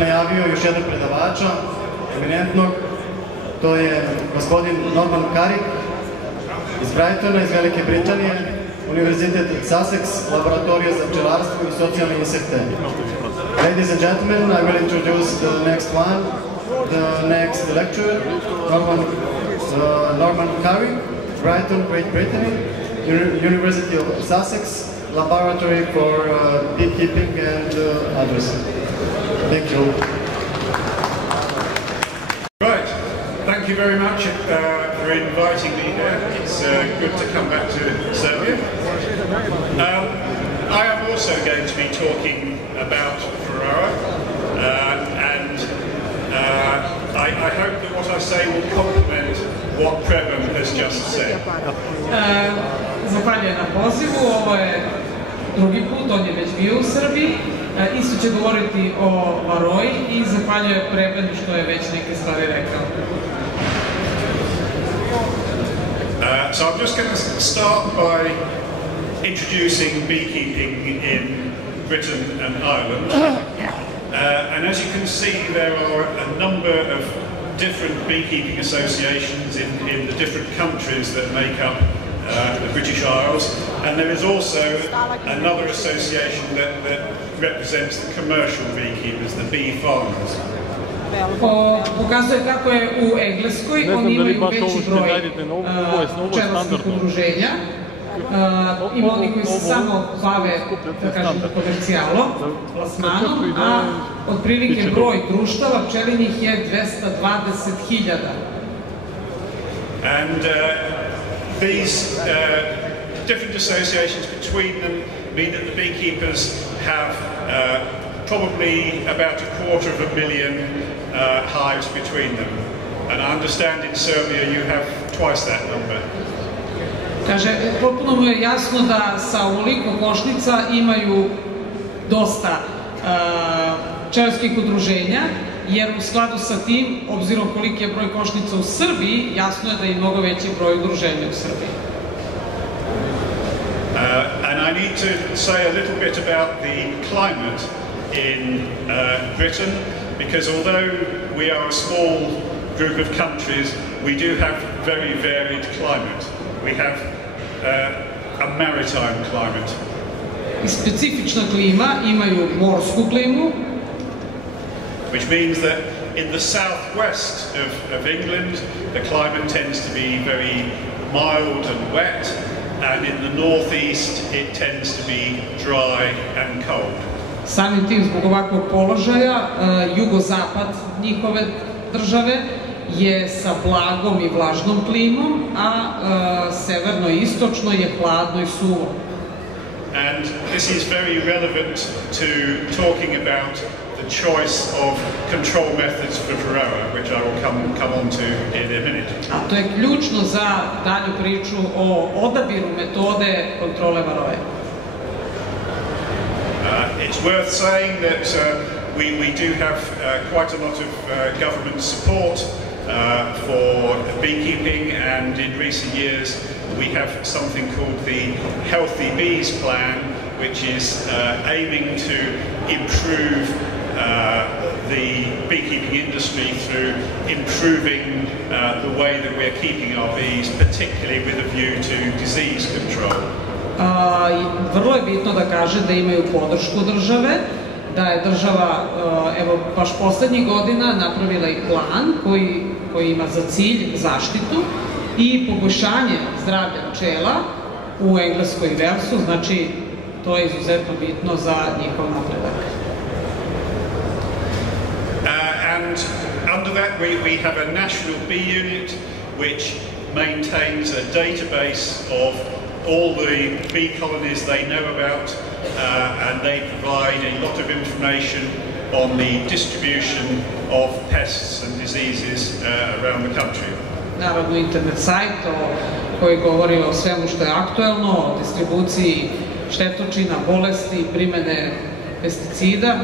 najavio još jednog predavača, eminentnog. To je gospodin Carreck iz Brightona, iz Velike Britanije, Univerzitet Sussex, laboratorija za pčelarstvo i socijalne insekte. Ladies and gentlemen, I will introduce the next one, the next lecturer, Carreck, Brighton, Great Britain, University of Sussex, laboratory for beekeeping and others. Thank you. Right, thank you very much for inviting me here. It's good to come back to Serbia. I am also going to be talking about Varroa, and I hope that what I say will complement what Preben has just said. Zahvaljujem na pozivu, ovo je drugi put, on je već bio u Srbiji. Isto će govoriti o Varoi i zahvaljujem Prebenu što je već neke stvari rekao. So I'm just going to start by introducing beekeeping in Britain and Ireland. And as you can see, there are a number of different beekeeping associations in the different countries that make up the British Isles, and there is also another association that represents the commercial beekeepers, the bee farmers. Pokazuje kako je u Engleskoj, oni imaju veći broj pčelarskih udruženja. Ima oni koji se samo bave, da kažem, komercijalom, plasmanom, a otprilike broj društava pčelinjih je 220.000. And these different associations between them mean that the beekeepers have probably about 250,000 hives between them. And I understand in Serbia you have twice that number. Kaže, potpuno mu je jasno da sa ovoliko košnica imaju dosta pčelarskih udruženja, jer u skladu sa tim, obzirom koliki je broj košnica u Srbiji, jasno je da je mnogo veći broj udruženja u Srbiji. And I need to say a little bit about the climate in Britain, because although we are a small group of countries, we do have very varied climate. We have a maritime climate. Specifična klima, imaju morsku klimu, which means that in the southwest of England, the climate tends to be very mild and wet, and in the northeast, it tends to be dry and cold. Samim tim, zbog ovakvog položaja, jugozapad njihove države je sa blagom i vlažnom klimom, a severno i istočno je hladno i suvo. And this is very relevant to talking about the choice of control methods for Varroa, which I will come on to in a minute. A to je ključno za dalju priču o odabiru metode kontrole Varroe. It's worth saying that we do have quite a lot of government support for beekeeping, and in recent years we have something called the Healthy Bees Plan, which is aiming to improve the beekeeping industry through improving the way that we're keeping our bees, particularly with a view to disease control. Vrlo je bitno da kaže da imaju podršku države, da je država, evo, baš poslednjih godina napravila i plan koji ima za cilj zaštitu i poboljšanje zdravlja pčela u Engleskoj i Velsu, znači to je izuzetno bitno za njihov napredak. And under that we have a national bee unit which maintains a database of all the bee colonies they know about, and they provide a lot of information on the distribution of pests and diseases around the country. Naravno, internet sajt koji govori o svemu što je aktuelno, o distribuciji štetočina, bolesti, primene pesticida.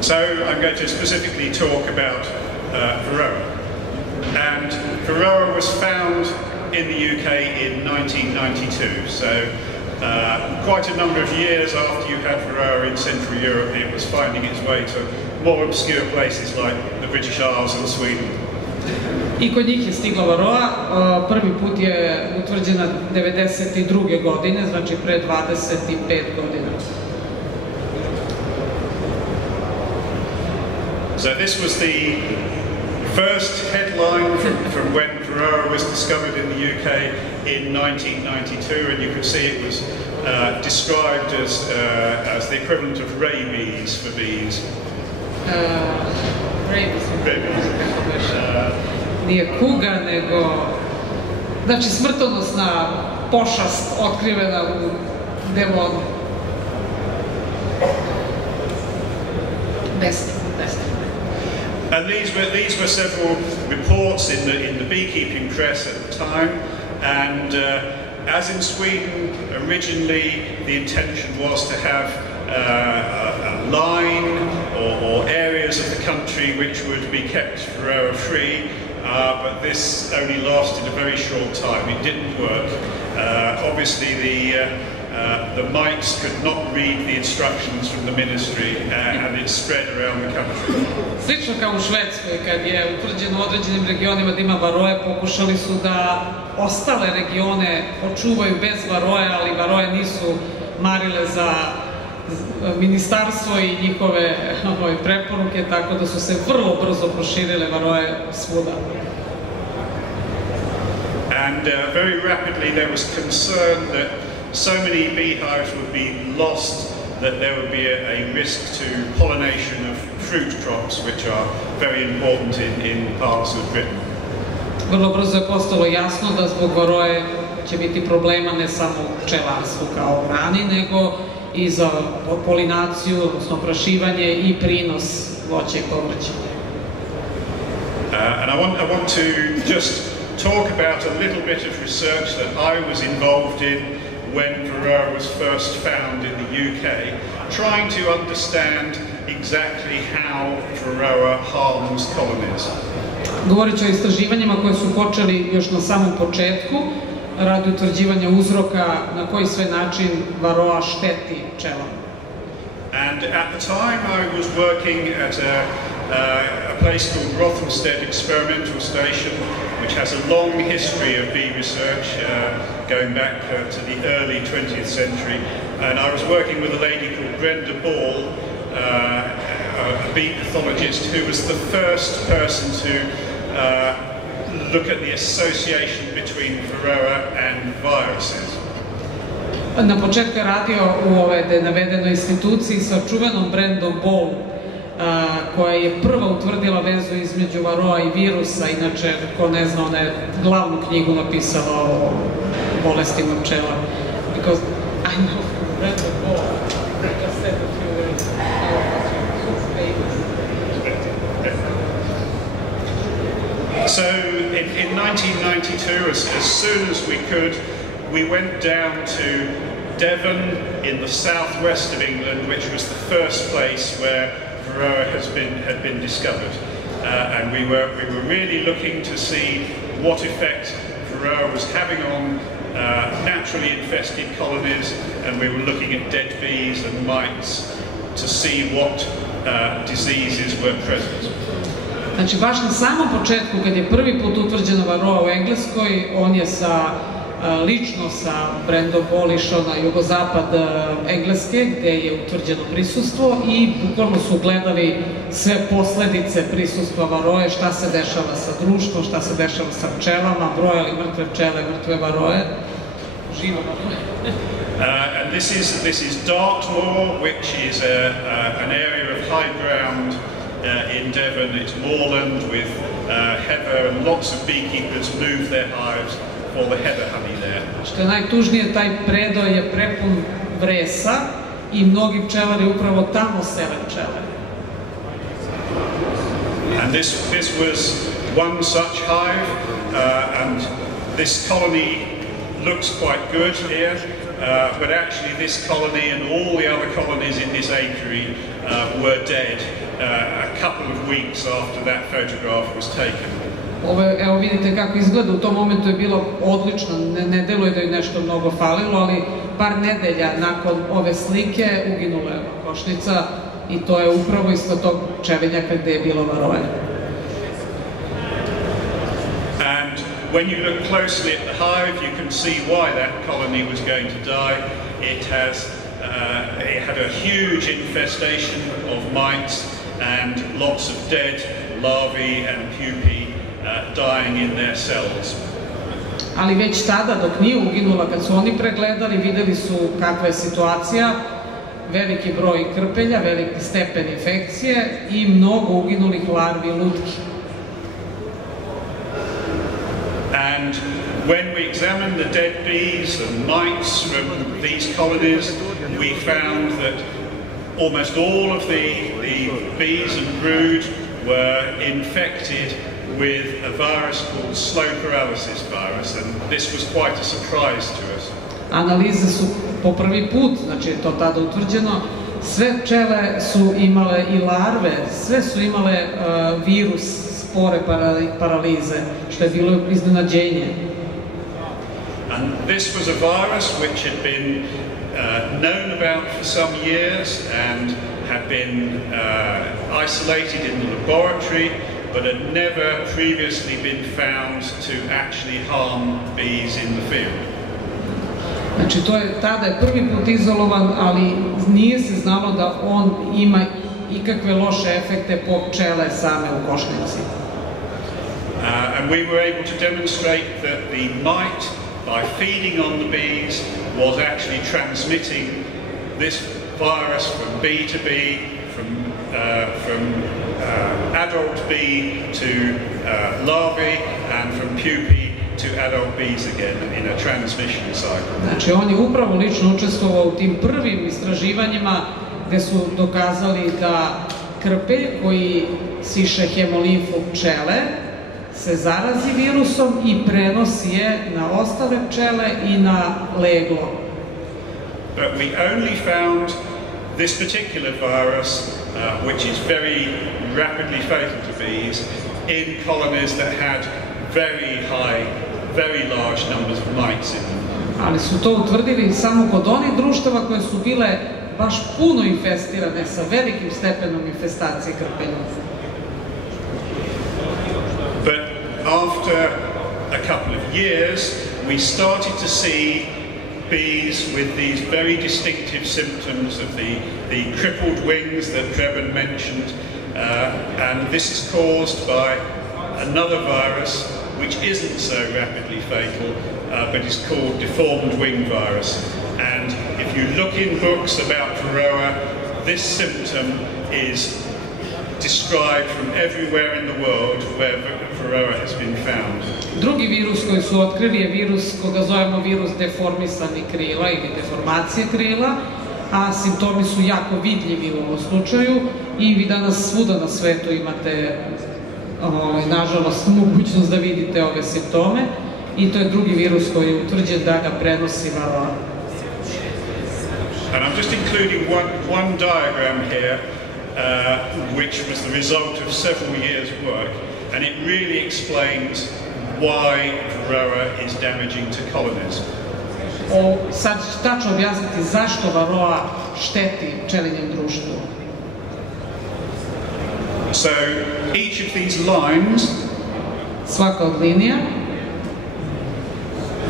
So I'm going to specifically talk about Varroa. And Varroa was found in the UK in 1992, so Quite a number of years after you had Varroa in Central Europe, it was finding its way to more obscure places like the British Isles and Sweden. I kod njih je stigla Varroa, prvi put je utvrđena 92. godine, znači pre 25 godina. So this was the first headline from when Varroa was discovered in the UK in 1992, and you can see it was described as the equivalent of rabies for bees. Nije kuga, nego... Znači, smrtonosna pošast otkrivena u Devonu. And these were several reports in the beekeeping press at the time, and as in Sweden, originally the intention was to have a line or areas of the country which would be kept Varroa free, but this only lasted a very short time. It didn't work. Obviously the mites could not read the instructions from the ministry and it spread around the country. Slično kao u Švedskoj, kad je utvrđeno u određenim regionima da ima Varroe, pokušali su da ostale regione očuvaju bez Varroe, ali Varroe nisu marile za ministarstvo i njihove preporuke, tako da su se vrlo brzo proširile Varroe svuda. And very rapidly there was concern that so many beehives would be lost that there would be a risk to pollination of fruit crops, which are very important in parts of Britain. Vrlo brzo je postalo jasno da zbog Varroe će biti problema ne samo u pčelarstvu kao grani, nego i za polinaciju, odnosno oprašivanje i prinos voća i povrća. And I want to just talk about a little bit of research that I was involved in when Varroa was first found in the UK, trying to understand exactly how Varroa harms colonies. Govorit ću o istraživanjima koje su počeli još na samom početku, radi utvrđivanja uzroka na koji sve način Varroa šteti pčelama. And at the time I was working at a place called Rothamsted Experimental Station, which has a long history of bee research going back to the early 20th century. And I was working with a lady called Brenda Ball, a bee pathologist, who was the first person to look at the association between Varroa and viruses. Na početku je radio u ovoj navedenoj instituciji sa čuvenom Brendom Ball, koja je prva utvrdila vezu između Varroa i virusa. Inače, ko ne zna, ona je glavnu knjigu napisala o bolestima pčela. Because I know Brenda Ball just said a few words. So in 1992, as soon as we could, we went down to Devon in the southwest of England, which was the first place where Varroa had been discovered, and we were really looking to see what effect Varroa was having on naturally infested colonies, and we were looking at dead bees and mites to see what diseases were present. Znači, baš na samom početku, kad je prvi put utvrđena Varroa u Engleskoj, on je lično sa Brendom Ball išao na jugozapad Engleske, gde je utvrđeno prisustvo i bukvalno su gledali sve posledice prisustva Varroe, šta se dešava sa društvom, šta se dešava sa pčelama, brojali mrtve pčele, mrtve Varroe, živo Varroe. And this is Dartmoor, which is an area of high ground in Devon. It's moorland with heather, and lots of beekeepers move their hives for the heather honey there. Što je najtužnije, taj predoj je prepun vresa i mnogi pčelari upravo tamo sele pčele. And this was one such hive, and this colony looks quite good here, but actually this colony and all the other colonies in this apiary were dead a couple of weeks after that photograph was taken. Evo vidite kako izgleda, u tom momentu je bilo odlično, ne deluje da je nešto mnogo falilo, ali par nedelja nakon ove slike uginula je kokošnica i to je upravo isto tog pčelinjaka gde je bilo varoe. And when you look closely at the hive, you can see why that colony was going to die. It had a huge infestation of mites and lots of dead larvae and pupae dying in their cells. Ali već tada, dok nije uginula, kad su oni pregledali, videli su kakva je situacija, veliki broj krpelja, veliki stepen infekcije i mnogo uginulih larvi i lutki. And when we examined the dead bees and mites from these colonies, we found that almost all of the bees and brood were infected with a virus called slow paralysis virus, and this was quite a surprise to us. Analize su po prvi put, znači je to tada utvrđeno, sve pčele su imale i larve, sve su imale virus spore paralize, što je bilo iznenađenje. And this was a virus which had been known about for some years and had been isolated in the laboratory, but had never previously been found to actually harm bees in the field. Znači, tada je prvi put izolovan, ali nije se znalo da on ima ikakve loše efekte po pčele same u košnici. And we were able to demonstrate that the mite, by feeding on the bees, was actually transmitting this virus from bee to bee, from adult bee to larvae, and from pupae to adult bees again in a transmission cycle. Znači, on je upravo lično učestvovao u tim prvim istraživanjima gde su dokazali da krpelj koji siše hemolimfu pčele se zarazi virusom i prenosi je na ostale pčele i na leglo. But we only found this particular virus, which is very rapidly fatal to bees, in colonies that had very high, very large numbers of mites in them. Ali su to utvrdili samo kod onih društava koje su bile baš puno infestirane sa velikim stepenom infestacije krpeljom. But after a couple of years, we started to see bees with these very distinctive symptoms of the crippled wings that Preben mentioned, and this is caused by another virus which isn't so rapidly fatal, but is called deformed wing virus. And if you look in books about Varroa, this symptom is described from everywhere in the world where Varroa has been found. Drugi virus koji su otkrili je virus koga zovemo virus deformisanih krila ili deformacije krila, a simptomi su jako vidljivi u ovom slučaju i vi danas svuda na svetu imate, nažalost, mogućnost da vidite ove simptome i to je drugi virus koji je utvrđen da ga prenosi Varroa. And I'm just including one diagram here, which was the result of several years' work, and it really explains why Varroa is damaging to colonies. Sad tačno objasniti zašto Varroa šteti pčelinjem društvu. So each of these lines svaka od linija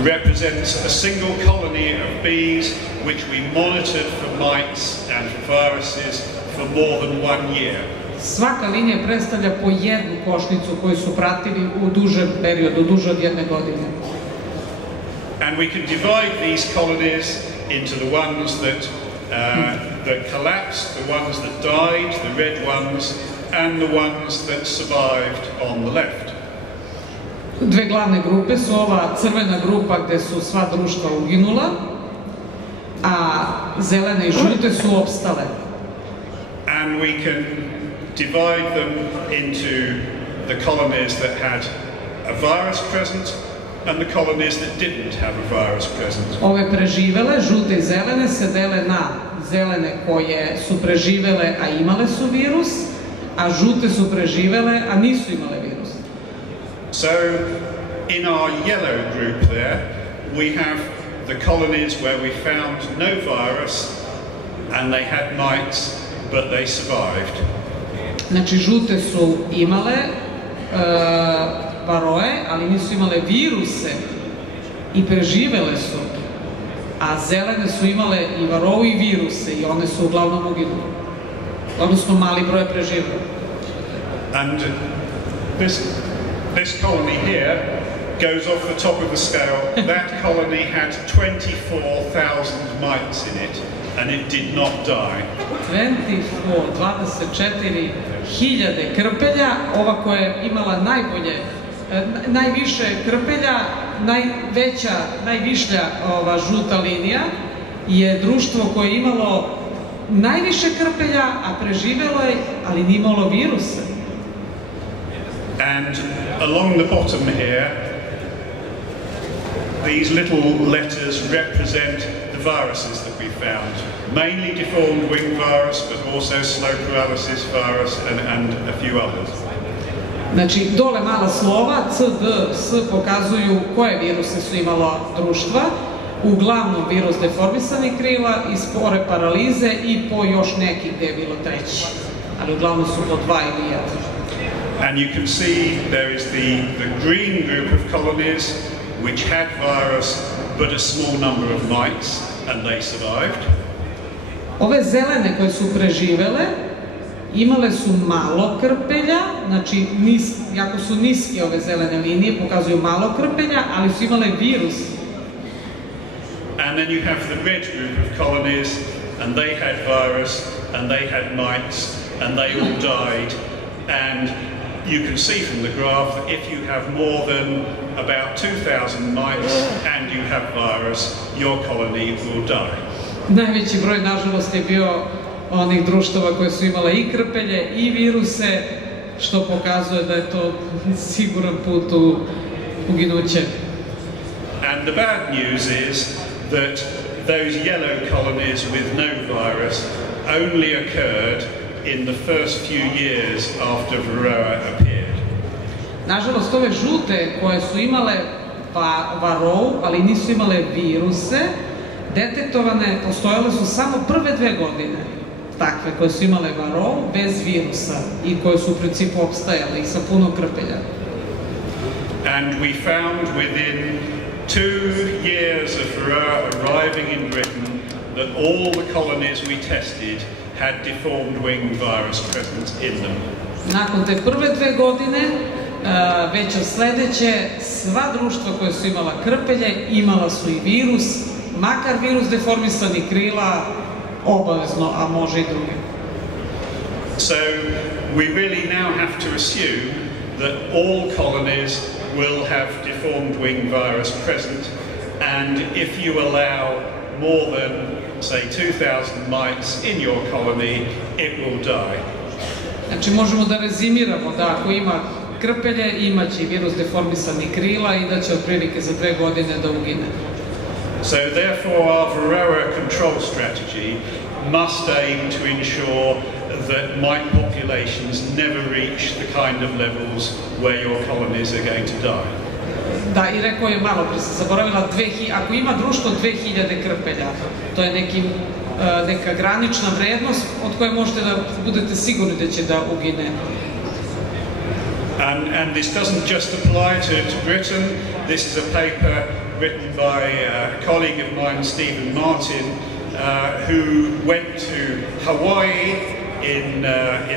represents a single colony of bees which we monitored for mites and viruses for more than 1 year. Svaka linija predstavlja po jednu košnicu koju su pratili u dužem periodu, duže od 1 godine. And we can divide these colonies into the ones that collapsed, the ones that died, the red ones, and the ones that survived on the left. Dve glavne grupe su ova crvena grupa gde su sva društva uginula, a zelene i žute su opstale. And we can divide them into the colonies that had a virus present and the colonies that didn't have a virus present. Ove preživele, žute i zelene, se dele na zelene koje su preživele, a imale su virus, a žute su preživele, a nisu imale virus. So, in our yellow group there, we have the colonies where we found no virus and they had mites, but they survived. Znači, žute su imale varoe, ali nisu imale viruse i preživele su, a zelene su imale i varou i viruse i one su uglavnom uginule. Odnosno, mali broj preživele. And this colony here goes off the top of the scale. That colony had 24,000 mites in it, and it did not die. 24,000 krpelja, ova koja je imala najviše krpelja, najvišlja žuta linija, je društvo koje je imalo najviše krpelja, a preživelo je, ali nije imalo virusa. And along the bottom here, these little letters represent the viruses that we found. Mainly deformed wing virus, but also slow paralysis virus and a few others. Znači, dole mala slova, C, D, S pokazuju koje viruse su imala društva. Uglavnom virus deformisanih krila i spore paralize i po još neki gde je bilo treći. Ali uglavnom su po 2 ili 1. And you can see there is the green group of colonies which had virus but a small number of mites and they survived. Ove zelene koje su preživele imale su malo krpelja, znači jako su niske ove zelene linije, pokazuju malo krpelja, ali su imale virus. And then you have the red group of colonies and they had virus and they had mites and they all died. And you can see from the graph that if you have more than about 2,000 mites and you have virus, your colony will die. Najveći broj, nažalost, je bio onih društava koje su imale i krpelje i viruse, što pokazuje da je to siguran put u uginuće. And the bad news is that those yellow colonies with no virus only occurred in the first few years after Varroa appeared. Nažalost, ove žute koje su imale varou, ali nisu imale viruse, detektovane, postojale su samo prve 2 godine. Takve koje su imale varou bez virusa i koje su u principu opstajale i sa puno krpelja. And we found within 2 years of Varroa arriving in Britain that all the colonies we tested had deformed wing virus present in them. Nakon te prve 2 godine, već od sledeće, sva društva koje su imala krpelje imala su i virus, makar virus deformisanih krila, obavezno, a može i drugi. So we really now have to assume that all colonies will have deformed wing virus present, and if you allow more than, say, 2,000 mites in your colony, it will die. Znači, možemo da rezimiramo da ako ima krpelje, imaće virus deformisanih krila i da će otprilike za 2 godine da ugine. So therefore our Varroa control strategy must aim to ensure that mite populations never reach the kind of levels where your colonies are going to die. Da, i rekao je malo pre, sam zaboravila, ako ima društvo 2000 krpelja, to je neka granična vrednost od koje možete da budete sigurni da će da ugine. And this doesn't just apply to Britain. This is a paper written by a colleague of mine, Stephen Martin, who went to Hawaii in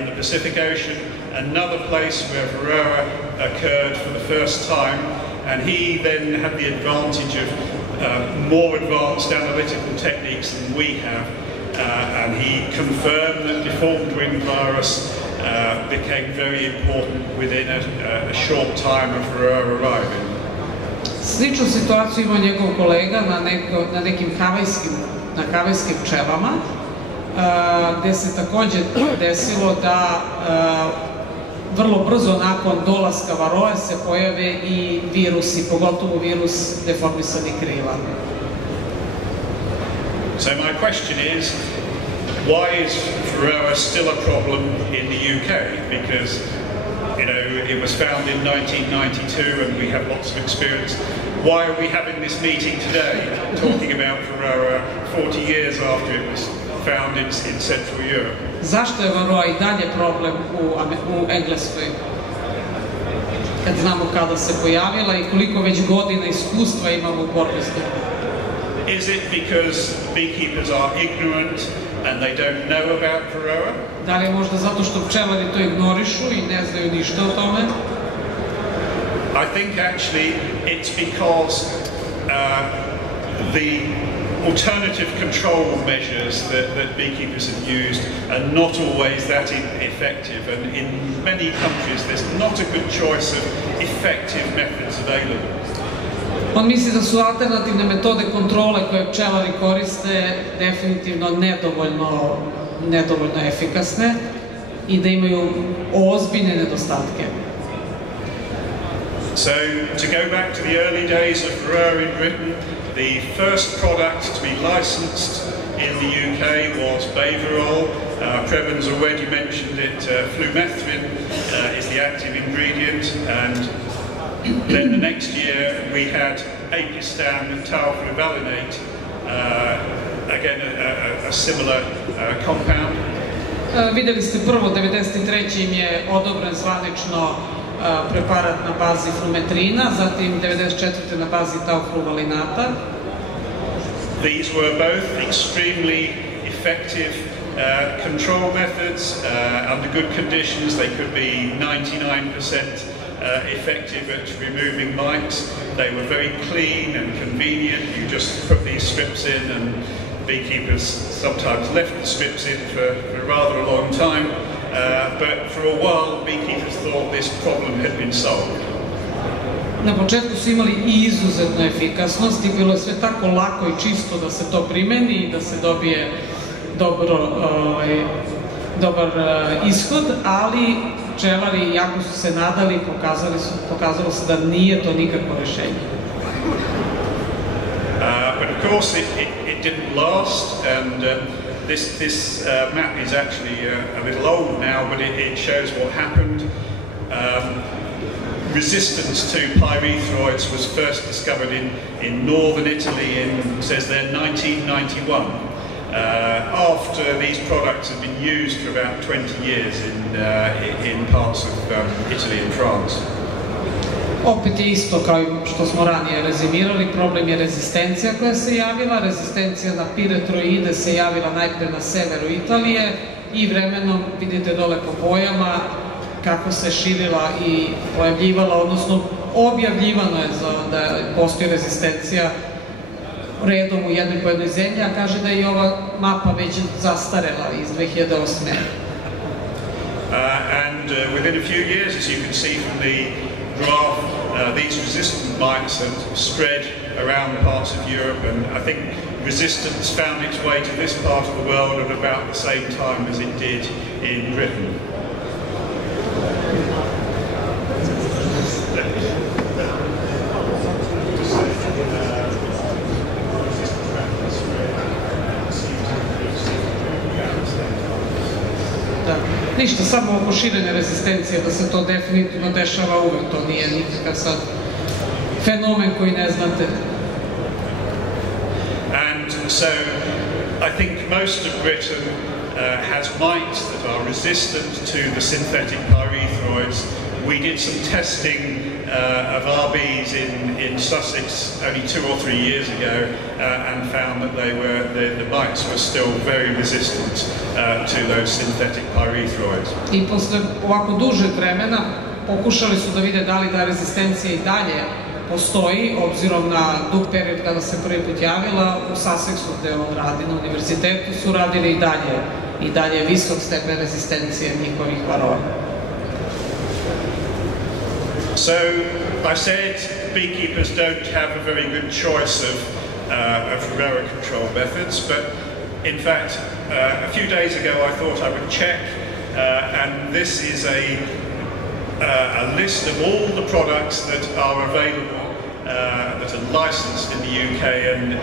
the Pacific Ocean, another place where Varroa occurred for the first time, and he then had the advantage of more advanced analytical techniques than we have, and he confirmed that deformed wing virus became very important within a short time of Varroa arriving. Sličnu situaciju ima njegov kolega na nekim havajskim pčelama, gde se takođe desilo da vrlo brzo nakon dolaska varoe se pojave i virusi, pogotovo virus deformisanih krila. So my question is, why is Varroa still a problem in the UK? Because You know, it was found in 1992 and we have lots of experience. Why are we having this meeting today, talking about Varroa 40 years after it was found in Central Europe? Zašto je Varroa i dalje problem u Engleskoj? Kad znamo kada se pojavila i koliko već godina iskustva imamo u borbi s njom. Is it because beekeepers are ignorant and they don't know about Varroa? Da li je možda zato što pčelari to ignorišu i ne znaju ništa o tome? I think actually it's because the alternative control measures that beekeepers have used are not always that effective, and in many countries there's not a good choice of effective methods available. On misli da su alternativne metode kontrole koje pčelari koriste definitivno nedovoljno efikasne i da imaju ozbiljne nedostatke. So, to go back to the early days of Varroa in Britain, the first product to be licensed in the UK was Varroa. Preben's already mentioned it. Flumethrin is the active ingredient, and then the next year we had Apistan tauafluvalinate, again a similar compound. Videli ste prvo, 93. im je odobren zvanično preparat na bazi flumetrina, zatim 94. na bazi taufluvalinata. These were both extremely effective control methods under good conditions. They could be 99% effective at removing mites. They were very clean and convenient. You just put these strips in, and beekeepers sometimes left the strips in for rather a long time. But for a while, beekeepers thought this problem had been solved. Na početku su imali izuzetnu efikasnost i bilo je sve tako lako i čisto da se to primeni i da se dobije dobar ishod, ali pčelari, jako su se nadali, pokazalo se da nije to nikakvo rješenje. But of course it didn't last, and this map is actually a little old now, but it shows what happened. Resistance to pyrethroids was first discovered in northern Italy in, it says there, 1991. After these products had been used for about 20 years in parts of Italy and France. Opet je isto kao i što smo ranije rezimirali, problem je rezistencija koja se javila. Rezistencija na piretroide se javila najpre na severu Italije i vremenom, vidite dole po bojama, kako se širila i pojavljivala, odnosno objavljivano je da postoji rezistencija redom u jednoj po jednoj zemlji, a kaže da je i ova mapa već zastarela iz 2008. And within a few years, as you can see from the graph, these resistant mites had spread around parts of Europe, and I think resistance found its way to this part of the world at about the same time as it did in Britain. Ništa, samo oko širenja rezistencije, da se to definitivno dešava uvek, to nije nikakav sad fenomen koji ne znate. And so, I think most of Britain has mites that are resistant to the synthetic pyrethroids. We did some testing of RBs in Sussex only 2 or 3 years ago and found that the mites were still very resistant to those synthetic pyrethroids. I posle ovako dužeg vremena pokušali su da vide da li ta rezistencija i dalje postoji, obzirom na dug period kada se prvi put javila. U Sussexu, gde on radi na univerzitetu, su radili i dalje visok stepen rezistencije njihovih varroa. So, I said beekeepers don't have a very good choice of Varroa control methods, but in fact, a few days ago I thought I would check, and this is a list of all the products that are available, that are licensed in the UK, and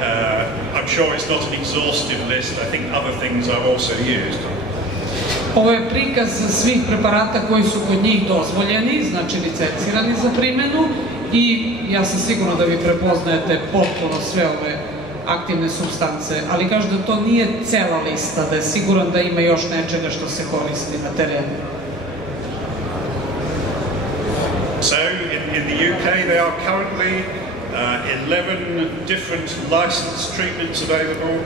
I'm sure it's not an exhaustive list. I think other things are also used. Ovo je prikaz svih preparata koji su kod njih dozvoljeni, znači licencirani za primjenu, i ja sam sigurna da vi prepoznajete potpuno sve ove aktivne supstance, ali kaže da to nije cela lista, da je siguran da ima još nečega što se koristi na terenu. So in the UK there are currently 11 different licensed treatments available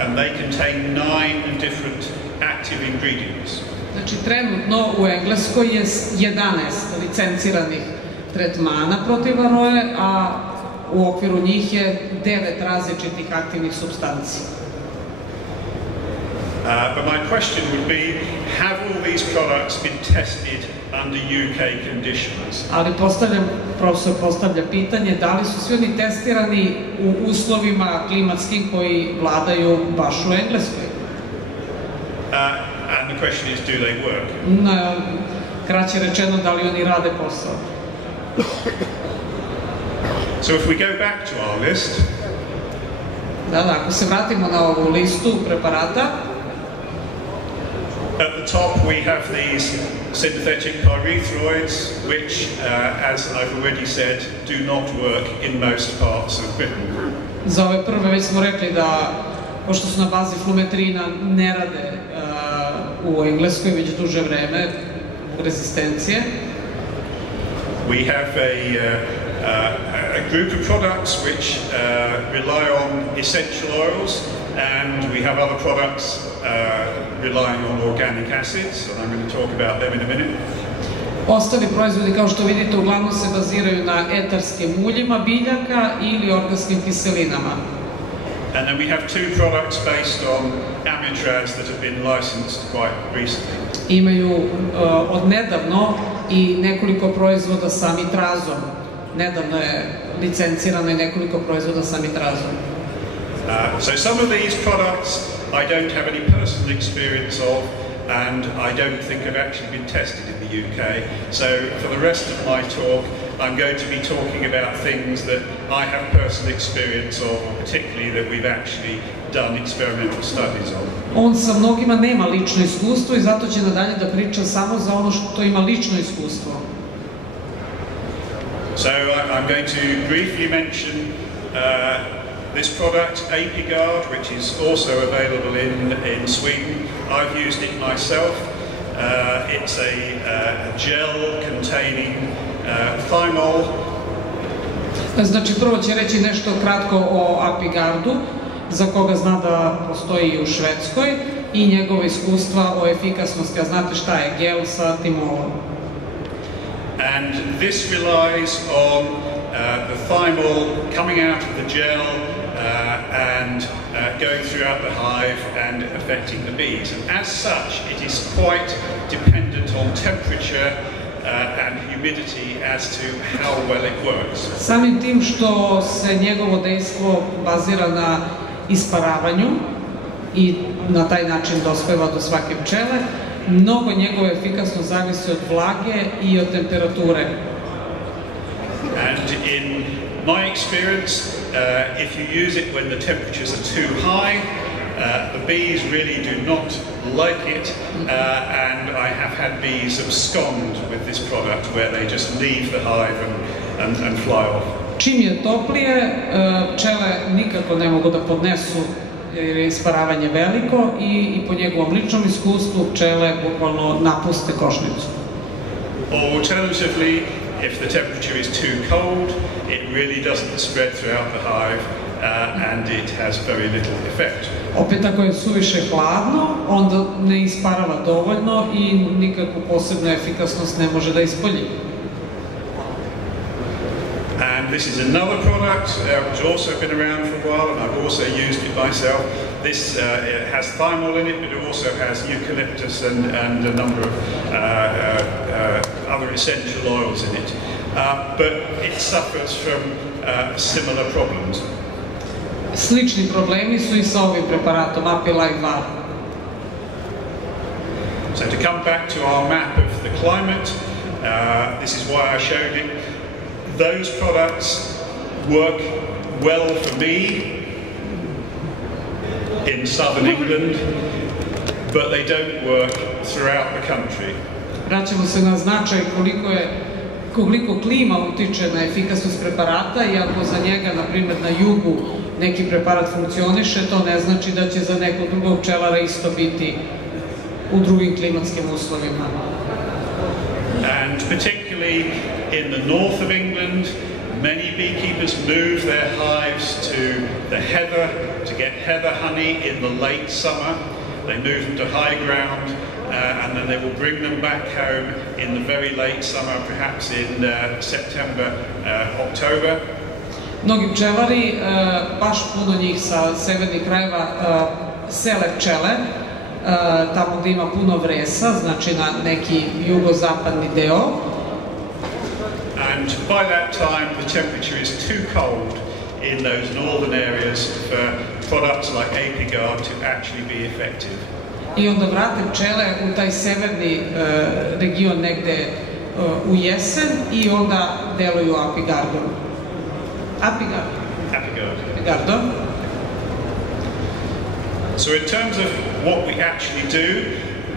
and they contain 9 different active ingredients. Znači trenutno u Engleskoj je 11 licenciranih tretmana protiv varoe, a u okviru njih je 9 različitih aktivnih supstanci. But my question would be, have all these products been tested under UK conditions? Ali profesor postavlja pitanje, da li su svi oni testirani u uslovima klimatskim koji vladaju baš u Engleskoj? And the question is, do they work? Kraće rečeno, da li oni rade posao? So if we go back to our list, ako se vratimo na ovu listu preparata, at the top we have these synthetic pyrethroids, which, as I've already said, do not work in most parts of Britain. Za ove prve već smo rekli da, pošto su na bazi flumetrina, ne rade u Engleskoj već duže vreme rezistencije. We have a group of products which rely on essential oils, and we have other products relying on organic acids, and I'm going to talk about them in a minute. Ostali proizvodi, kao što vidite, uglavnom se baziraju na etarskim uljima biljaka ili organskim kiselinama. And then we have 2 products based on amitraz that have been licensed quite recently. Imaju odnedavno i nekoliko proizvoda sa amitrazom. Nedavno je licencirano i nekoliko proizvoda sa amitrazom. So some of these products I don't have any personal experience of, and I don't think have actually been tested in the UK. So for the rest of my talk, I'm going to be talking about things that I have personal experience of, particularly that we've actually done experimental studies on. On sa mnogima nema lično iskustvo i zato će nadalje da priča samo za ono što ima lično iskustvo. So I'm going to briefly mention this product, Apigard, which is also available in Sweden. I've used it myself. It's a gel containing thymol. Znači, prvo će reći nešto kratko o Apigardu, za koga zna da postoji i u Švedskoj, i njegove iskustva o efikasnosti. A znate šta je gel sa timolom? And this relies on the thymol coming out of the gel and going throughout the hive and affecting the bees. And as such, it is quite dependent on temperature and humidity as to how well it works. Samim tim što se njegovo dejstvo bazira na isparavanju i na taj način dospeva do svake pčele, mnogo njegove efikasnost zavisi od vlage i od temperature. And in my experience, if you use it when the temperatures are too high, the bees really do not like it, and I have had bees abscond with this product where they just leave the hive and fly off. Čim je toplije, pčele nikako ne mogu da podnesu jer je isparavanje veliko i po njegovom ličnom iskustvu pčele bukvalno napuste košnicu. Alternatively, if the temperature is too cold, it really doesn't spread throughout the hive and it has very little effect. Opet, ako je suviše hladno, onda ne isparava dovoljno i nikakvu posebnu efikasnost ne može da ispolji. And this is another product which also been around for a while, and I've also used it myself. This it has thymol in it, but it also has eucalyptus and a number of other essential oils in it. But it suffers from similar problems. Slični problemi su i sa ovim preparatom Apilife 2. So to come back to our map of the climate, this is why I showed it. Those products work well for me in southern England, but they don't work throughout the country. Vraćamo se na značaj koliko klima utiče na efikasnost preparata i ako za njega, na primjer, na jugu neki preparat funkcioniše, to ne znači da će za nekog drugog pčelara isto biti u drugim klimatskim uslovima. And particularly in the north of England, many beekeepers move their hives to the heather to get heather honey in the late summer. They move them to high ground and then they will bring them back home in the very late summer, perhaps in September, October. Mnogi pčelari, baš puno njih sa severnih krajeva, sele pčele tamo gde ima puno vresa, znači na neki jugozapadni deo. And by that time the temperature is too cold in those northern areas for products like Apigard to actually be effective. I onda vrate pčele u taj severni region negde u jesen i onda deluju Apigardom. Apigardom. So in terms of what we actually do,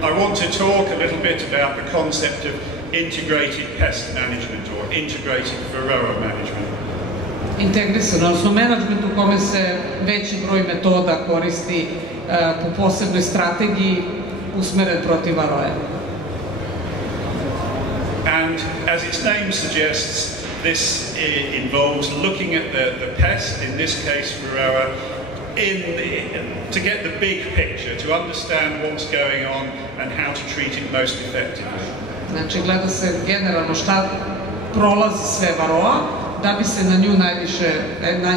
I want to talk a little bit about the concept of integrated pest management or integrated Varroa management. Integrisan, odnosno menadžment u kome se veći broj metoda koristi po posebnoj strategiji usmeren protiv Varroe. And as its name suggests, this involves looking at the pest, in this case Varroa, to get the big picture, to understand what's going on and how to treat it most effectively. Znači, gleda se generalno šta prolazi sve Varroa, da bi se na nju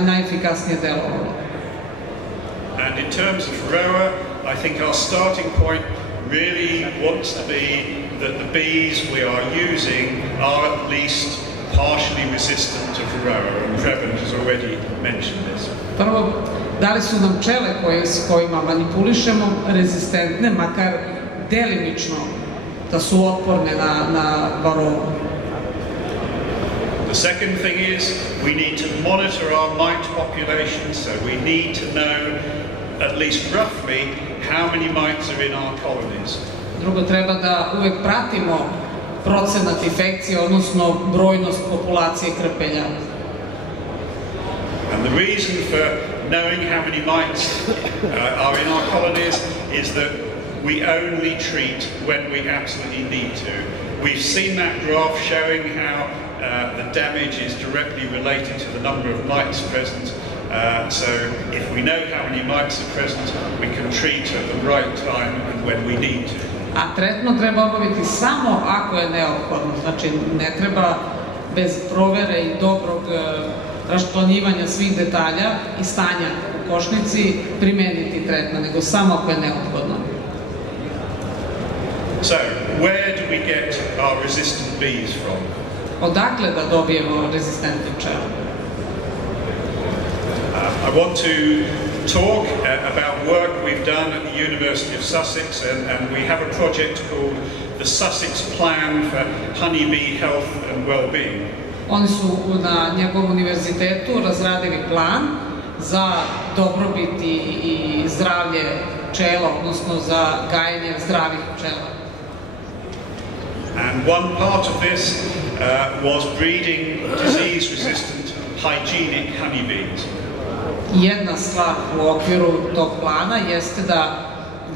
najefikasnije delovalo. And in terms of Varroa, I think our starting point really wants to be that the bees we are using are at least partially resistant to Varroa, and Trevor has already mentioned this. Prvo, da li su nam pčele s kojima manipulišemo rezistentne, makar delimično da su otporne na Varroa. The second thing is we need to monitor our mite population, so we need to know at least roughly how many mites are in our colonies. Drugo, treba da uvek pratimo procenat infekcije, odnosno brojnost populacije krpelja. And the reason for knowing how many mites are in our colonies is that we only treat when we absolutely need to. We've seen that graph showing how the damage is directly related to the number of mites present. So if we know how many mites are present, we can treat at the right time and when we need to. A tretman treba obaviti samo ako je neophodno. Znači, ne treba bez provere i dobrog raščlanjivanja svih detalja i stanja u košnici primeniti tretman, nego samo ako je neophodno. So, where do we get our resistant bees from? Odakle da dobijemo rezistentne pčele? I want to talk about work we've done at the University of Sussex, and we have a project called the Sussex Plan for Honeybee Health and Wellbeing. Oni su na njegovom univerzitetu razradili plan za dobrobit i zdravlje pčela, odnosno za gajenje zdravih pčela. And one part of this was breeding disease-resistant hygienic honeybees. Jedna stvar u okviru tog plana jeste da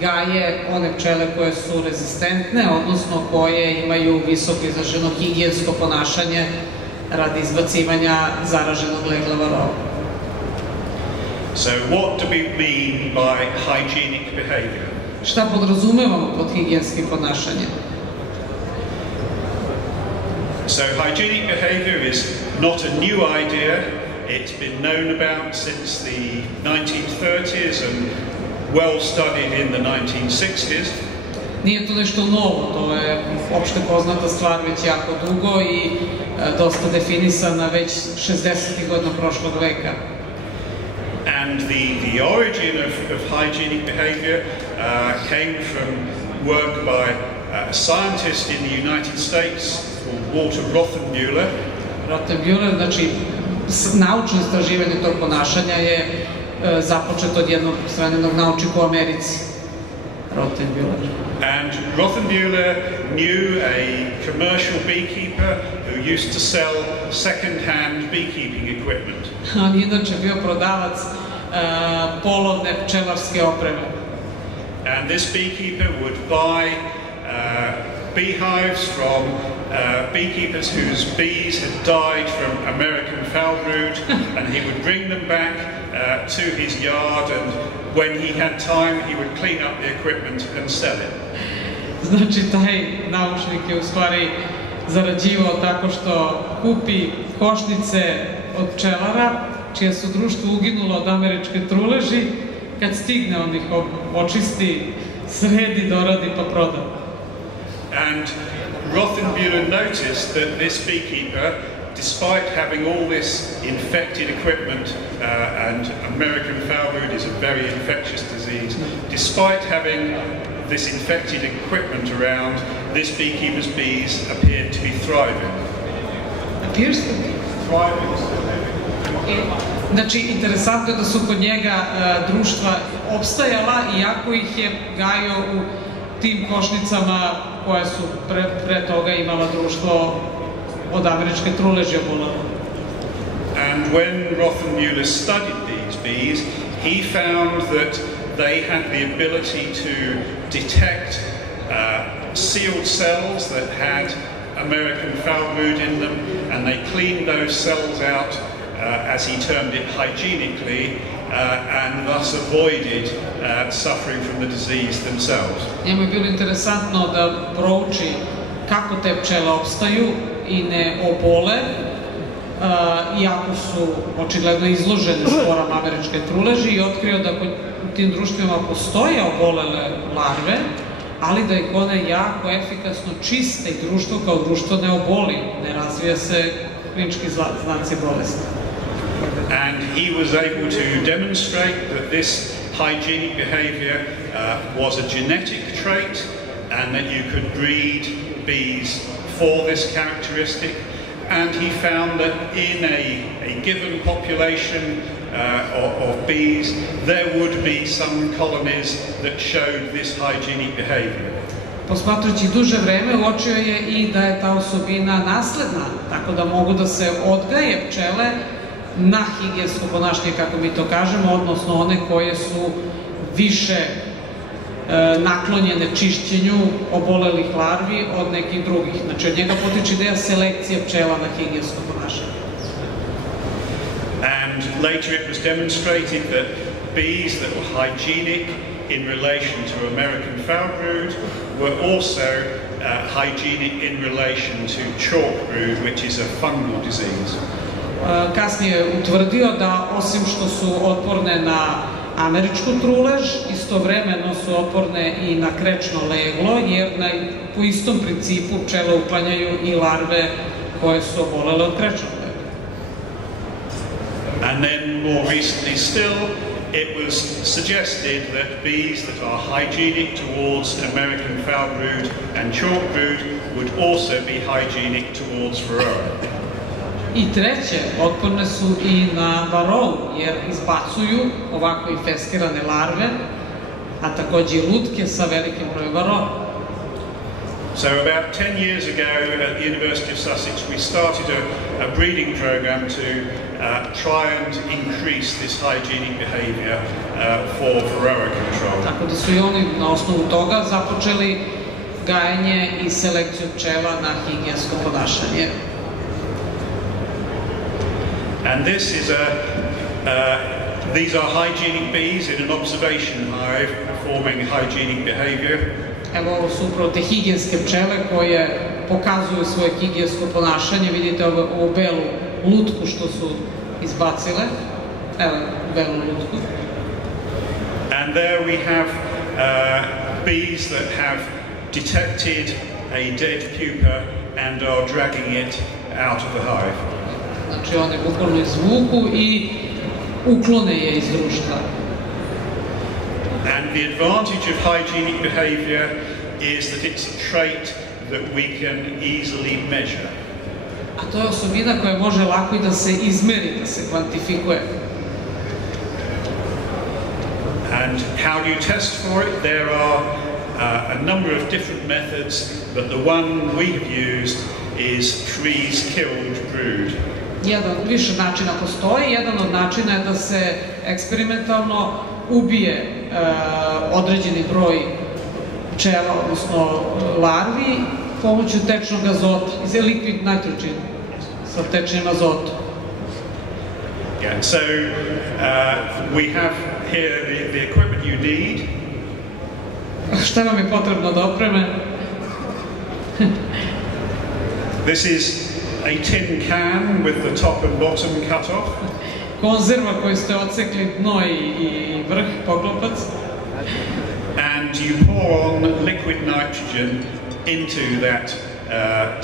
gaje one pčele koje su rezistentne, odnosno koje imaju visoko izraženo higijensko ponašanje radi izbacivanja zaraženog legla Varroa. So what do we mean by hygienic behavior? Šta podrazumevamo pod higijenskim ponašanjem? So hygienic behavior is not a new idea. It's been known about since the 1930s and well studied in the 1960s. Nije to nešto novo, to je opšte poznata stvar već jako dugo i dosta definisana već 60. godina prošlog veka. And the origin of hygienic behavior came from work by a scientist in the United States called Walter Rothenbuehler. Rothenbuehler, znači naučno istraživanje tog ponašanja je započeto od jednog stranog naučnika u Americi. Rothenbuehler. And Rothenbuehler knew a commercial beekeeper who used to sell second-hand beekeeping equipment. On je inače bio prodavac polovne pčelarske opreme. And this beekeeper would buy beehives from beekeepers whose bees had died from American foul brood, and he would bring them back to his yard, and when he had time he would clean up the equipment and sell it. Znači, taj naučnik je u stvari zarađivao tako što kupi košnice od pčelara, čije su društvo uginulo od američke truleži, kad stigne on ih očisti, sredi, doradi pa proda. And Rothenbuehler noticed that this beekeeper, despite having all this infected equipment, and American foul brood is a very infectious disease, despite having this infected equipment around, this beekeeper's bees appeared to be thriving. Appears to be? Thriving. Znači, interesantno je da su kod njega društva opstajala, iako ih je gajio u tim košnicama koje su pre toga imala društvo od američke truleži obolelo. And when Rothenbuehler studied these bees, he found that they had the ability to detect sealed cells that had American foul brood in them, and they cleaned those cells out, as he termed it, hygienically, and thus avoided suffering from the disease themselves. Njemu je bilo interesantno da prouči kako te pčele opstaju i ne obole, iako su očigledno izložene sporama američke truleži, i otkrio da u tim društvima postoje obolele larve, ali da ih one jako efikasno čiste i društvo kao društvo ne oboli, ne razvija se klinički znaci bolesti. And he was able to demonstrate that this hygienic behavior was a genetic trait, and that you could breed bees for this characteristic. And he found that in a given population of bees, there would be some colonies that showed this hygienic behavior. Posmatrajući duže vreme, uočio je i da je ta osobina nasledna, tako da mogu da se odgaje pčele na higijensko ponašanje, kako mi to kažemo, odnosno one koje su više naklonjene čišćenju obolelih larvi od nekih drugih. Znači, od njega potiče ideja selekcije pčela na higijensko ponašanje. And later it was demonstrated that bees that were hygienic in relation to American foul brood were also hygienic in relation to chalk brood, which is a fungal disease. Kasnije je utvrdio da osim što su otporne na američku trulež, istovremeno su otporne i na krečno leglo, jer po istom principu pčele uklanjaju i larve koje su obolele od krečnog legla. And then more recently still, it was suggested that bees that are hygienic towards American foul brood and chalk brood would also be hygienic towards Varroa. I treće, otporne su i na Varroa, jer izbacuju ovako infestirane larve, a takođe i lutke sa velikim brojem Varroa. So about 10 years ago at the University of Sussex we started a breeding program to try and increase this hygienic behavior for Varroa control. Tako da su i oni na osnovu toga započeli gajanje i selekciju pčela na higijensko ponašanje. And these are hygienic bees in an observation hive performing hygienic behavior. Evo, ovo su upravo te higijenske pčele koje pokazuju svoje higijensko ponašanje. Vidite ovu belu lutku što su izbacile. Evo, belu lutku. And there we have bees that have detected a dead pupa and are dragging it out of the hive. Znači, one bukvalno izvuku i uklone je iz društva. And the advantage of hygienic behavior is that it's a trait that we can easily measure. A to je osobina koja može lako i da se izmeri, da se kvantifikuje. And how do you test for it? There are a number of different methods, but the one we have used is freeze-killed brood. Više načina postoji. Jedan od načina je da se eksperimentalno ubije određeni broj pčela, odnosno larvi, pomoću tečnog azota, liquid nitrogen, sa tečnim azotom. So we have here the equipment you need. Šta vam je potrebno da opreme? This is a tin can with the top and bottom cut off. Konzerva koju ste odsekli dno i vrh, poklopac. And you pour on liquid nitrogen into that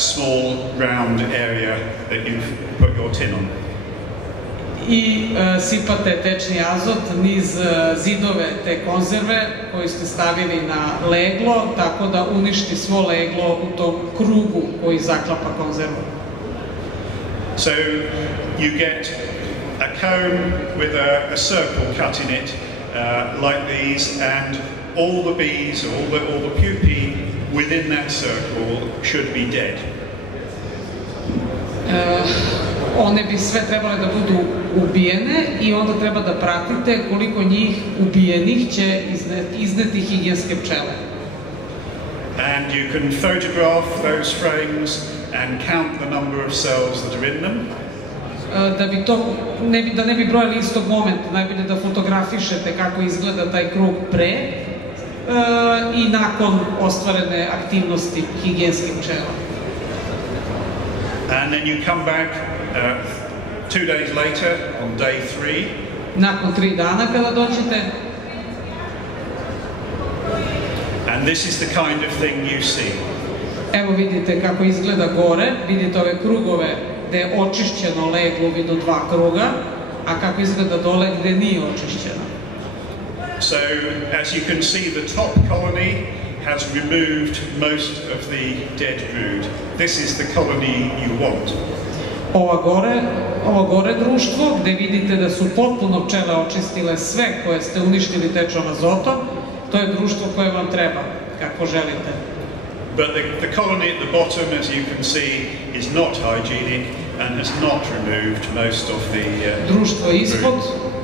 small round area that you've put your tin on. I sipate tečni azot niz zidove te konzerve koju ste stavili na leglo, tako da uništi svo leglo u tom krugu koji zaklapa konzervu. So you get a cone with a circle cut in it, like these, and all the bees, all the pupae within that circle should be dead. One bi sve trebale da budu ubijene i onda treba da pratite koliko njih ubijenih će izneti higijenske pčele. And you can photograph those frames and count the number of cells that are in them. Da ne bi brojali istog momenta, najbolje da fotografišete kako izgleda taj krug pre i nakon ostvarene aktivnosti higijenskih pčela. And then you come back 2 days later on day 3. Nakon 3 dana kada dođete. And this is the kind of thing you see. Evo vidite kako izgleda gore, vidite ove krugove gde je očišćeno leglo u vidu 2 kruga, a kako izgleda dole gde nije očišćeno. So, as you can see, the top colony has removed most of the dead brood. This is the colony you want. Ovo gore društvo, gde vidite da su potpuno pčele očistile sve koje ste uništili tečnom azotom, to je društvo koje vam treba, kako želite. But the colony at the bottom, as you can see, is not hygienic and has not removed most of the društvo ispod,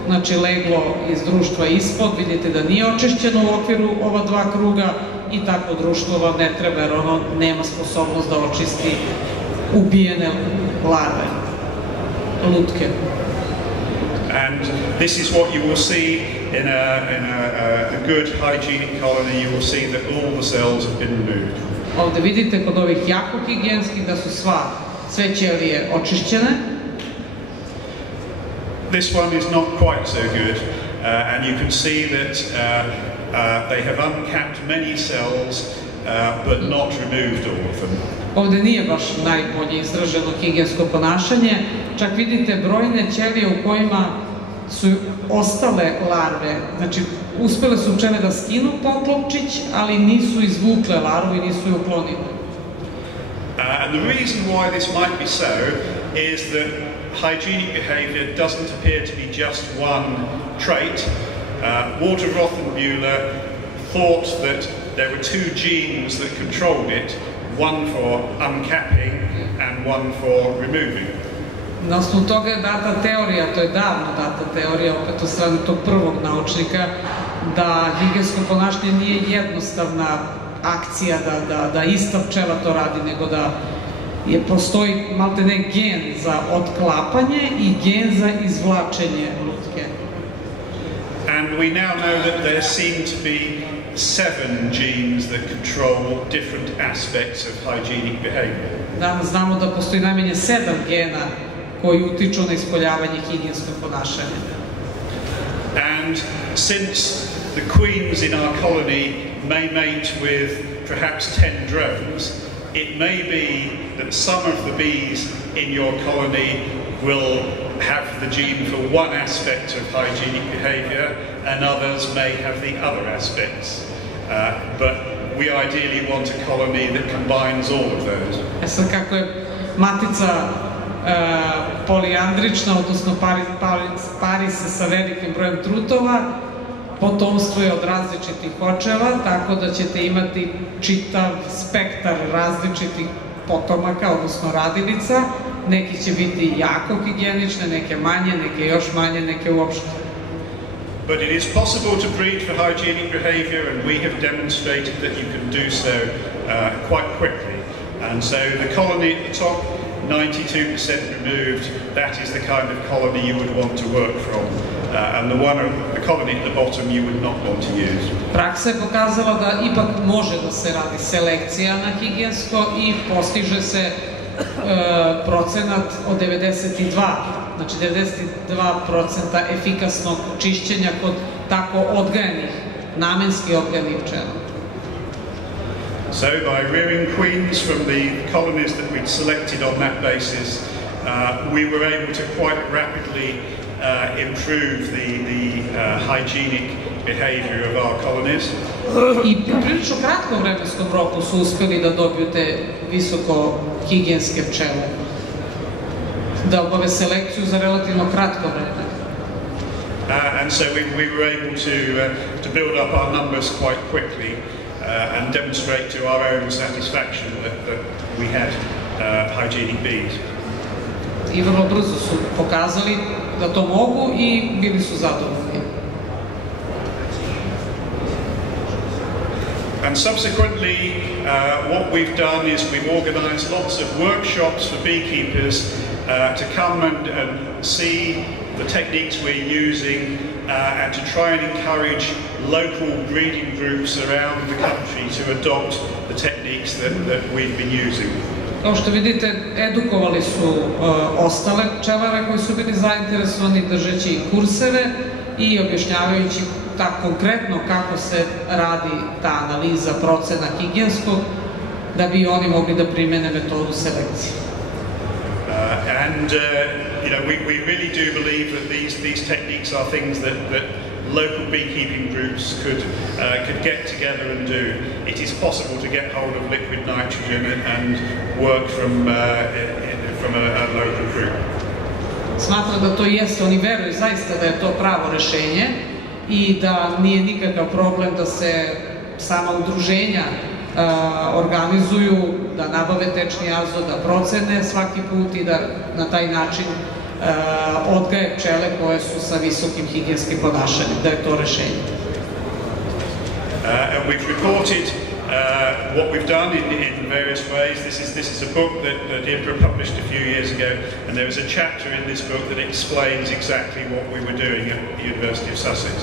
znači leglo iz društva ispod, vidite da nije očišćeno u okviru ova 2 kruga i takvo društvo vam ne treba jer ono nema sposobnost da očisti ubijene larve, lutke. And this is what you will see in a good hygienic colony. You will see that all the cells have been removed. Ovde vidite kod ovih jako higijenskih da su sve ćelije očišćene. This one is not quite so good, and you can see that they have uncapped many cells, but not removed all of them. Ovde nije baš najbolje izraženo higijensko ponašanje, čak vidite brojne ćelije u kojima su ostale larve, znači uspele su pčele da skinu poklopčić, ali nisu izvukle larvu i nisu je uklonile. And the reason why this might be so is that hygienic behavior doesn't appear to be just one trait. Walter Rothenbuehler thought that there were 2 genes that controlled it, one for uncapping and one for removing. Na osnovu toga je data teorija, to je davno data teorija, opet od strane tog prvog naučnika, da higijensko ponašanje nije jednostavna akcija, da ista pčela to radi, nego da postoji maltene gen za otklapanje i gen za izvlačenje lutke. And we now know that there seem to be 7 genes that control different aspects of hygienic behavior. Danas znamo da postoji najmanje 7 gena koji utiču na ispoljavanje higijenskog ponašanja. And since the queens in our colony may mate with perhaps 10 drones, it may be that some of the bees in your colony will have the gene for one aspect of hygienic behavior and others may have the other aspects. But we ideally want a colony that combines all of those. Sad kako je matica polijandrična, odnosno pari se sa velikim brojem trutova, potomstvo je od različitih očeva, tako da ćete imati čitav spektar različitih potomaka, odnosno radilica. Neki će biti jako higijenične, neke manje, neke još manje, neke uopšte. But it is possible to breed for hygienic behaviour, and we have demonstrated that you can do so quite quickly. And so the colony at the top, 92% removed, that is the kind of colony you would want to work from. And the colony at the bottom you would not want to use. Praksa je pokazala da ipak može da se radi selekcija na higijensko i postiže se procenat od 92%, znači 92% efikasnog čišćenja kod tako odgajenih, namenski odgajenih pčela. So by rearing queens from the colonies that we'd selected on that basis, we were able to quite rapidly improve the hygienic behavior of our colonies. I u prilično kratkom vremenskom roku su uspeli da dobiju te visoko higijenske pčele, da obave selekciju za relativno kratko vreme. And so we were able to build up our numbers quite quickly and demonstrate to our own satisfaction that we had hygienic bees. I vrlo brzo su pokazali da to mogu i bili su zadovoljni. And subsequently, what we've done is we've organised lots of workshops for beekeepers to come and see the techniques we're using and to try and encourage local breeding groups around the country to adopt the techniques that we've been using. Kao što vidite, edukovali su ostale pčelare koji su bili zainteresovani, držeći kurseve i objašnjavajući tako konkretno kako se radi ta analiza procena higijenskog, da bi oni mogli da primene metodu selekcije. We really do believe that these techniques are things that local beekeeping groups could get together and do. It is possible to get hold of liquid nitrogen and work from a local group. Smatram da to jeste, oni veruju zaista da je to pravo rešenje i da nije nikakav problem da se sama udruženja organizuju, da nabave tečni azot, da procene svaki put i da na taj način odgaje pčele koje su sa visokim higijenskim ponašanjem, da je to rešenje. And we've reported what we've done in various ways. This is a book that IBRA published a few years ago, and there is a chapter in this book that explains exactly what we were doing at the University of Sussex.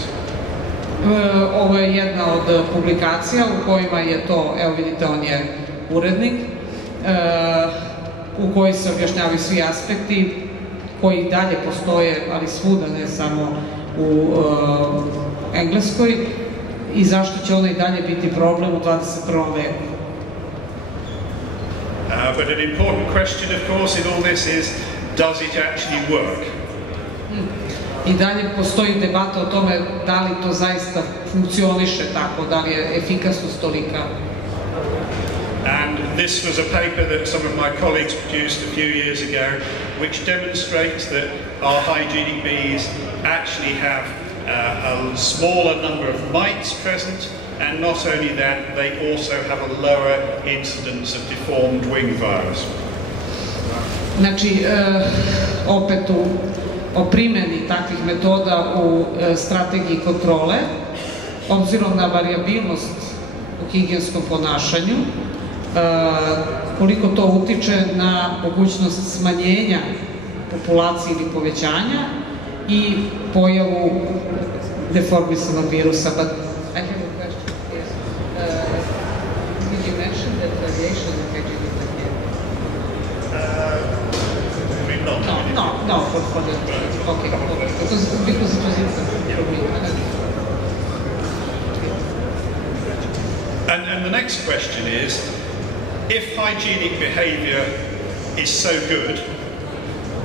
Ovo je jedna od publikacija u kojima je to, evo vidite, on je urednik, u kojoj se objašnjavaju svi aspekti koji dalje postoje, ali svuda, ne samo u Engleskoj, i zašto će ono i dalje biti problem u 21. veku. But an important question, of course, in all this is, does it actually work? I dalje postoji debata o tome da li to zaista funkcioniše tako, da li je efikasnost tolika. And this was a paper that some of my colleagues produced a few years ago, which demonstrates that our hygienic bees actually have a smaller number of mites present, and not only that, they also have a lower incidence of deformed wing virus. Znači, opet o primjeni takvih metoda u strategiji kontrole, obzirom na variabilnost u higijenskom ponašanju, koliko to utiče na mogućnost smanjenja populacije ili povećanja i pojavu deformisanog virusa. But I have a question. Yes. Did you mention that radiation is actually No, for the... Okay, because it was important for me. And the next question is, if hygienic behaviour is so good,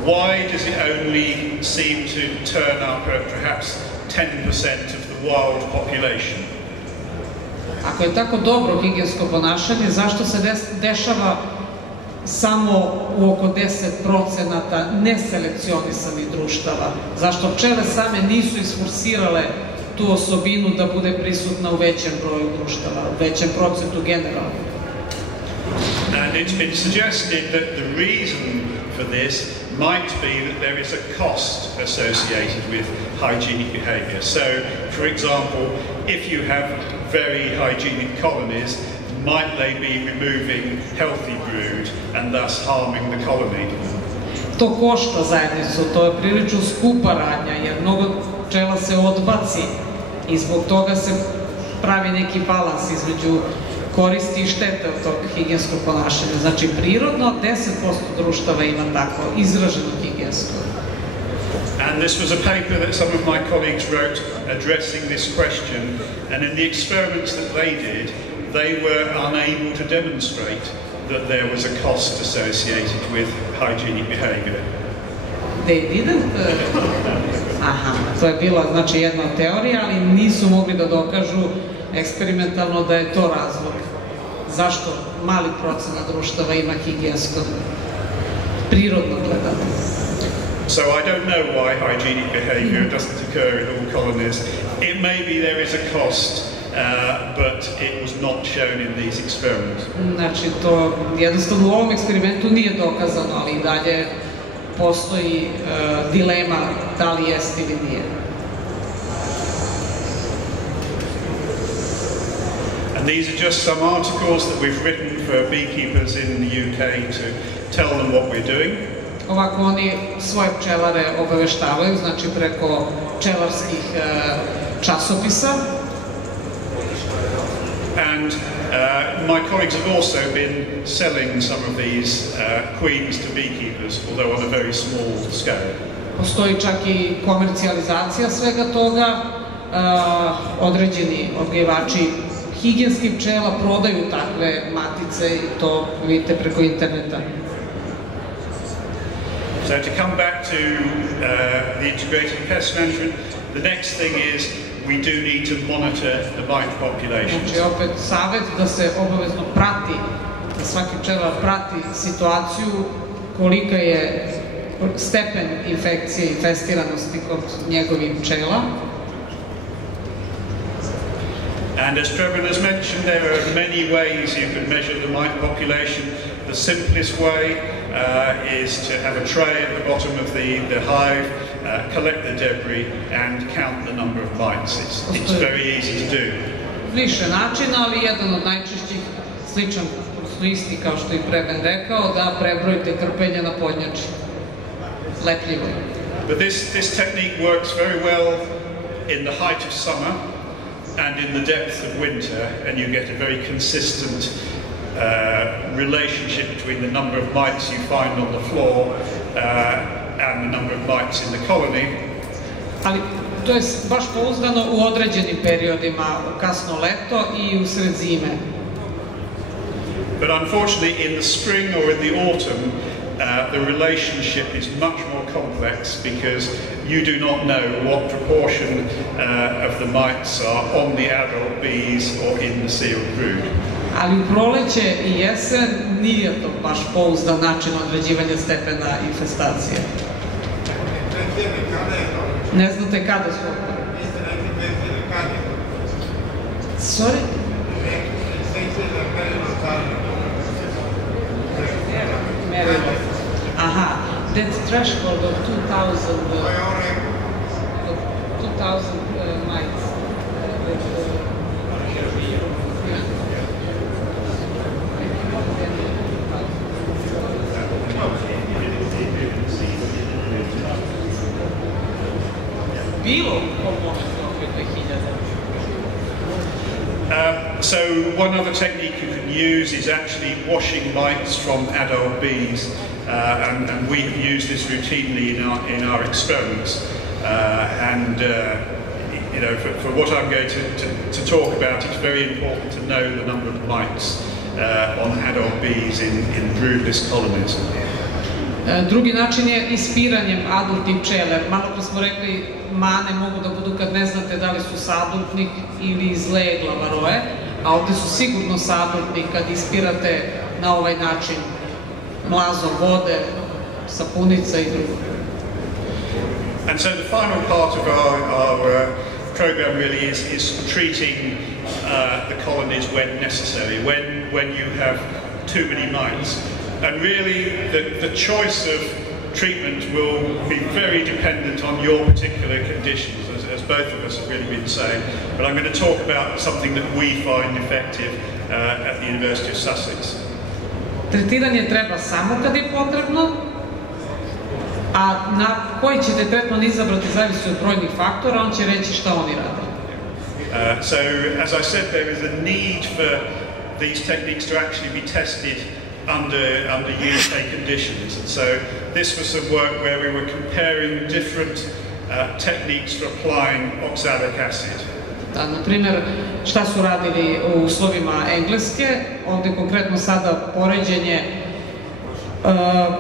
why does it only seem to turn up at perhaps 10% of the wild population? Ako je tako dobro higijensko ponašanje, zašto se dešava samo u oko 10% neselekcionisanih društava? Zašto pčele same nisu isforsirale tu osobinu da bude prisutna u većem broju društava, u većem procentu generalno. And it's been suggested that the reason for this might be that there is a cost associated with hygienic behaviour. So, for example, if you have very hygienic colonies, might they be removing healthy brood and thus harming the colony? To košta zajednicu, to je prilično skupa radnja, jer mnogo pčela se odbaci i zbog toga se pravi neki balans između koristi i štete od tog higijenskog ponašanja. Znači, prirodno 10% društava ima tako izraženo higijensko. And this was a paper that some of my colleagues wrote addressing this question, and in the experiments that they did, they were unable to demonstrate that there was a cost associated with hygienic behaviour. They didn't? Aha, to je bila znači jedna od teorija, ali nisu mogli da dokažu eksperimentalno da je to razlog. Zašto mali procenat društava ima higijensko, prirodno gledano? So I don't know why hygienic behaviour doesn't occur in all colonies. It may be there is a cost, but it was not shown in these experiments. Znači, to jednostavno u ovom eksperimentu nije dokazano, ali i dalje postoji dilema da li jest ili nije. And these are just some articles that we've written for beekeepers in the UK to tell them what we're doing. Ovako oni svoje pčelare obaveštavaju, znači preko pčelarskih časopisa. And my colleagues have also been selling some of these queens to beekeepers, although on a very small scale. Postoji čak i komercijalizacija svega toga. Određeni odgajivači higijenskih pčela prodaju takve matice i to vidite preko interneta. So to come back to the integrated pest management, the next thing is we do need to monitor the mite populations. Znači opet savjet da se obavezno prati, da svaki pčelar prati situaciju, kolika je stepen infekcije i infestiranosti kod njegovih pčela. And as Trevor has mentioned, there are many ways you can measure the mite population. The simplest way is to have a tray at the bottom of the hive, collect the debris and count the number of mites. It's very easy to do. Više načina, ali jedan od najčešćih, sličan, isti kao što je Preben rekao, da prebrojite krpenja na podnjači. Lepljivo. But this technique works very well in the height of summer and in the depth of winter, and you get a very consistent relationship between the number of mites you find on the floor and the number of mites in the colony. Ali to je baš pouzdano u određenim periodima, u kasno leto i u sred zime. But unfortunately in the spring or in the autumn the relationship is much more complex because you do not know what proportion of the mites are on the adult bees or in the sealed brood. Ali u proleće i jesen nije to baš pouzdan način određivanja stepena infestacije. Ne znate kada su? Sorry? Merilo. Aha, that threshold of 2,000 mites. So one other technique you can use is actually washing mites from adult bees, and we have used this routinely in our experiments. You know, for what I'm going to talk about, it's very important to know the number of mites on adult bees in broodless colonies. Drugi način je ispiranjem adultnih pčela. Malo pre smo rekli, mane mogu da budu kad ne znate da li su sa adultnih ili iz legla varoe, a ovde su sigurno sa adultnih kad ispirate na ovaj način mlazom vode, sapunica i drugo. And so the final part of our program really is treating the colonies when necessary, when you have too many mites. And really, the choice of treatment will be very dependent on your particular conditions, as both of us have really been saying. But I'm going to talk about something that we find effective at the University of Sussex. Tretiranje treba samo kad je potrebno, a na koji ćete tretman izabrati zavisi od brojnih faktora, on će reći šta oni rade. So, as I said, there is a need for these techniques to actually be tested under UK conditions. And so this was some work where we were comparing different techniques for applying oxalic acid. Da, na primjer, šta su radili u uslovima Engleske, ovdje konkretno sada poređenje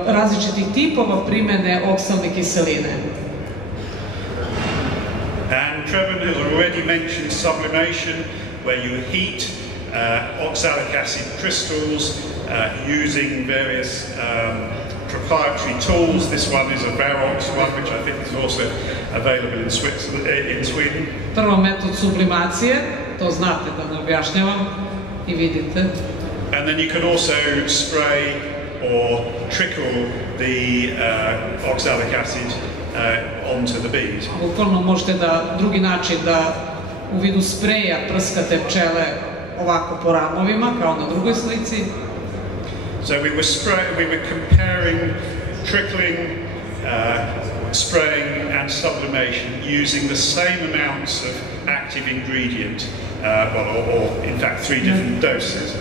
različitih tipova primjene oksalne kiseline. And Trevor has already mentioned sublimation, where you heat oxalic acid crystals using various proprietary tools. This one is a Varroa one, which I think is also available in Sweden. Prvo metod sublimacije, to znate da ne objašnjavam i vidite. And then you can also spray or trickle the oxalic acid onto the bees. Bukvalno možete da drugi način da u vidu spreja prskate pčele ovako po ramovima, kao na drugoj slici. So we were comparing trickling, spraying and sublimation using the same amounts of active ingredient, or in fact 3 different doses.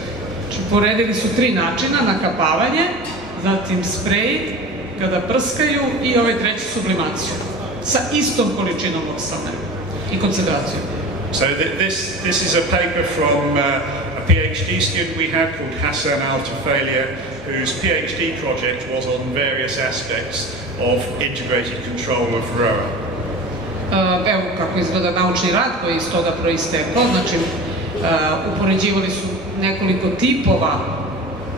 Poredili su 3 načina, nakapavanje, zatim sprej, kada prskaju i ovaj treći sublimaciju, sa istom količinom oksalne i koncentracijom. So this is a paper from a PhD student we had called Hassan Al-Tufalia, whose PhD project was on various aspects of integrated control of Varroa. Evo kako izgleda naučni rad koji je iz toga proistekao, znači upoređivali su nekoliko tipova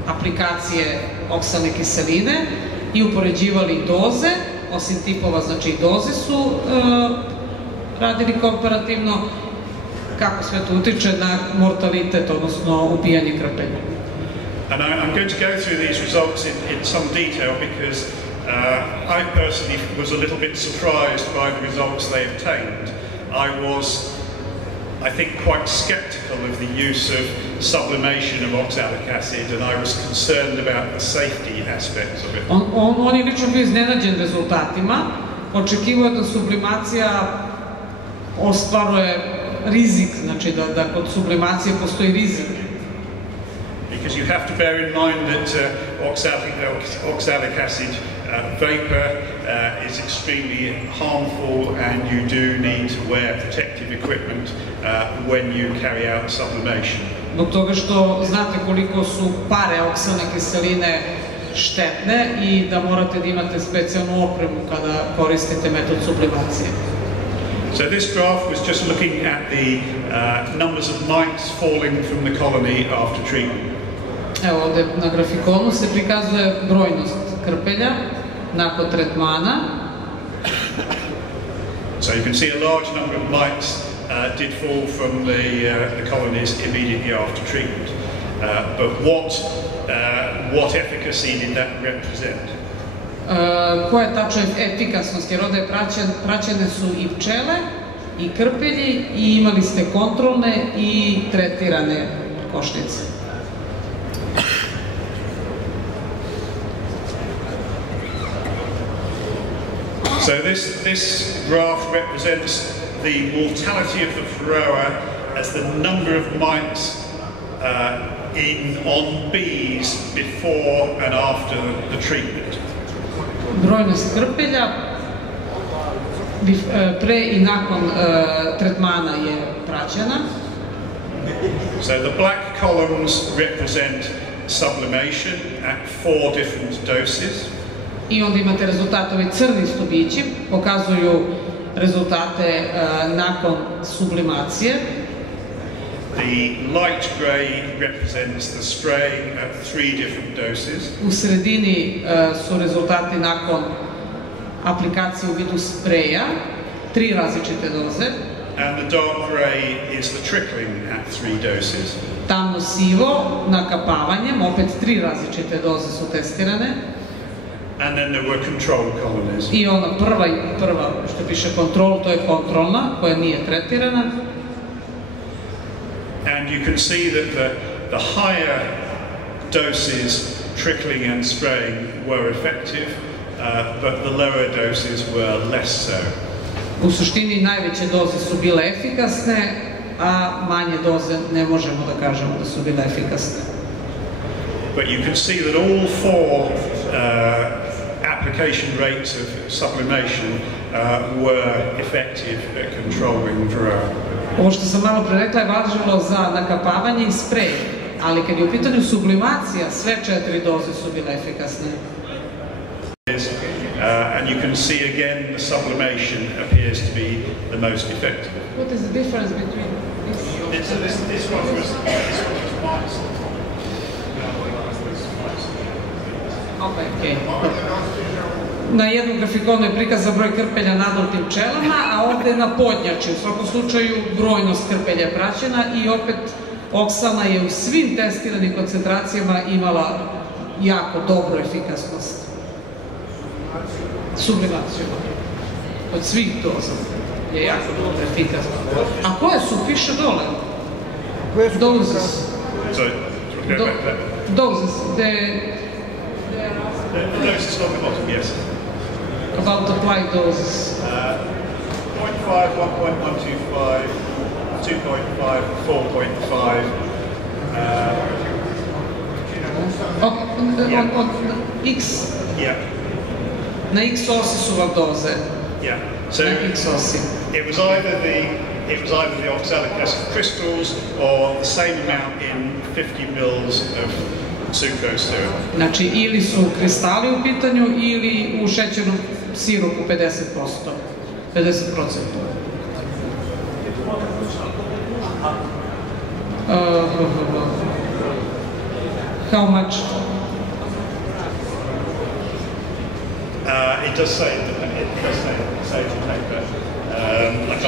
aplikacije oksalne kiseline i upoređivali doze, osim tipova, znači i doze su radili komparativno, kako sve to utiče na mortalitet, odnosno ubijanje krpenja. And I'm going to go through these results in some detail because I personally was a little bit surprised by the results they obtained. I was, I think, quite skeptical of the use of sublimation of oxalic acid, and I was concerned about the safety aspects of it. On je lično bio iznenađen rezultatima, očekivao da sublimacija ostvaruje rizik, znači da kod sublimacije postoji rizik. Because you have to bear in mind that oxalic acid vapor is extremely harmful, and you do need to wear protective equipment when you carry out sublimation. Zbog toga što znate koliko su pare oksalne kiseline štetne i da morate da imate specijalnu opremu kada koristite metod sublimacije. So this graph was just looking at the numbers of mites falling from the colony after treatment. Evo ovdje na grafikonu se prikazuje brojnost krpelja nakon tretmana. So you can see a large number of mites did fall from the colonies immediately after treatment. But what efficacy did that represent? Koja je tačno efikasnost, jer ovdje praćene su i pčele i krpelji i imali ste kontrolne i tretirane košnice. So this graph represents the mortality of the Varroa as the number of mites on bees before and after the treatment. Brojnost krpelja pre i nakon tretmana je praćena. So the black columns represent sublimation at 4 different doses. I onda imate rezultate, ovi crni stubići pokazuju rezultate nakon sublimacije. The light grey represents the spraying at 3 different doses. U sredini su rezultati nakon aplikacije u vidu spreja, 3 različite doze. and the dark grey is the trickling at 3 doses. Tamno sivo nakapavanjem, opet 3 različite doze su testirane. And then there were control colonies. I ona prva što piše kontrol, to je kontrolna, koja nije tretirana. And you can see that the higher doses, trickling and spraying, were effective, but the lower doses were less so. U suštini najveće doze su bile efikasne, a manje doze ne možemo da kažemo da su bile efikasne. But you can see that all 4 application rates of sublimation were effective at controlling Varroa. Ovo što sam malo pre rekla je važilo za nakapavanje i sprej, ali kad je u pitanju sublimacija, sve 4 doze su bile efikasne. And you can see again the sublimation appears to be the most effective. What is the difference between this? This one was minus. Okay. Na jednom grafikonu je prikazan broj krpelja nadoltim pčelama, a ovde je na podnjači. U svakom slučaju brojnost krpelja je praćena i opet oksana je u svim testiranim koncentracijama imala jako dobru efikasnost. Sublimaciju. Od svih doza je jako dobro efikasno. A koje su? Piše dole. Doses. Doses. The doses on the bottom, yes. About applied doses. 0.5, 1.125, 2.5, 4.5. On X. Yeah. Na X osi su vam doze. Yeah. So na X osi. It was either the oxalic acid crystals or the same amount in 50 mils of sucrose syrup. Znači, ili su kristali u pitanju, ili u šećernom sirupu 50%. 50%. How much? It does say the paper.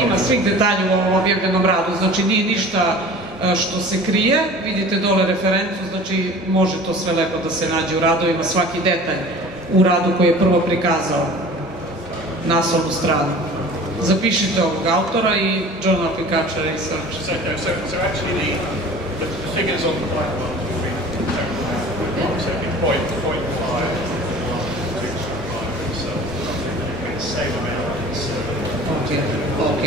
Ima svih detalja u ovom objavljenom radu, znači nije ništa što se krije, vidite dole referencu, znači može to sve lepo da se nađe u radu, ima svaki detalj u radu koji je prvo prikazao naslovnu stranu. Zapišite ovog autora i Journal of Agricultural Research. So actually the figures on the white one, so 0.5, same amount. Ok.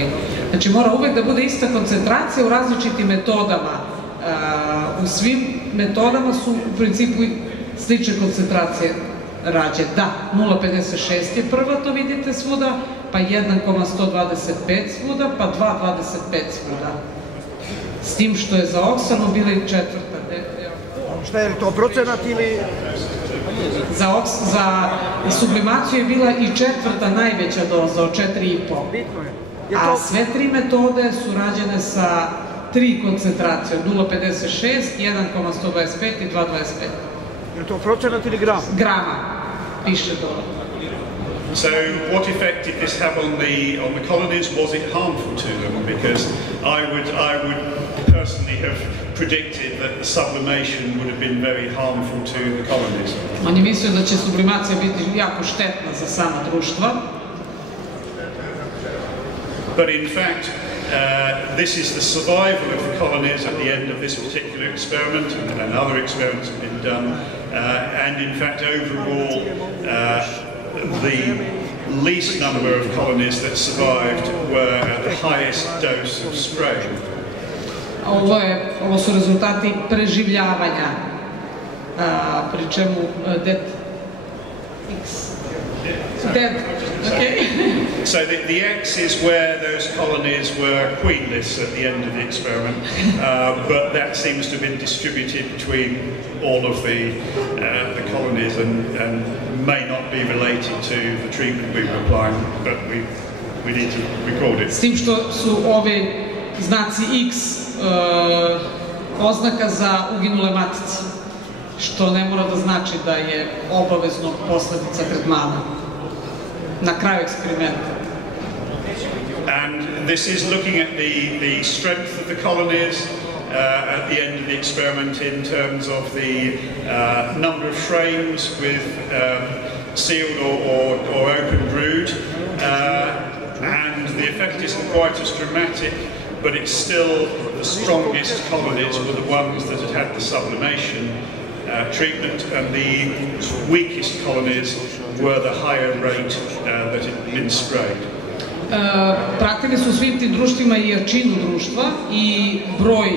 Znači mora uvek da bude ista koncentracija u različitim metodama. U svim metodama su u principu slične koncentracije rađe. Da, 0,56 je prva, to vidite svuda, pa 1,125 svuda, pa 2,25 svuda. S tim što je za oksanu bila i četvrta. Šta je to, procenat ili... Za sublimaciju je bila i četvrta najveća doza od 4,5. A sve 3 metode su rađene sa 3 koncentracije, 0,56, 1,125 i 2,25. Je to procenat ili gram? Grama, piše dole. So what effect did this have on the colonies? Was it harmful to them? Because I would personally have predicted that the sublimation would have been very harmful to the colonies. On je mislio da će sublimacija biti jako štetna za sama društva. But in fact, this is the survival of the colonies at the end of this particular experiment, and other experiments have been done. And in fact, overall, the least number of colonies that survived were at the highest dose of spray. Ovo su rezultati preživljavanja, pri čemu dead okay. So the X is where those colonies were queenless at the end of the experiment, but that seems to have been distributed between all of the colonies and may not be related to the treatment we were applying, but we need to record it. S tim što su ovi znaci X oznaka za uginule matice, što ne mora da znači da je obavezno posledica tretmana na kraju eksperimenta. And this is looking at the strength of the colonies at the end of the experiment in terms of the number of frames with sealed or open brood, and the effect isn't quite as dramatic, but it's still the strongest colonies were the ones that had the sublimation treatment, and the weakest colonies were the higher rate that had been sprayed. Pratili su svim tim društvima i jačinu društva i broj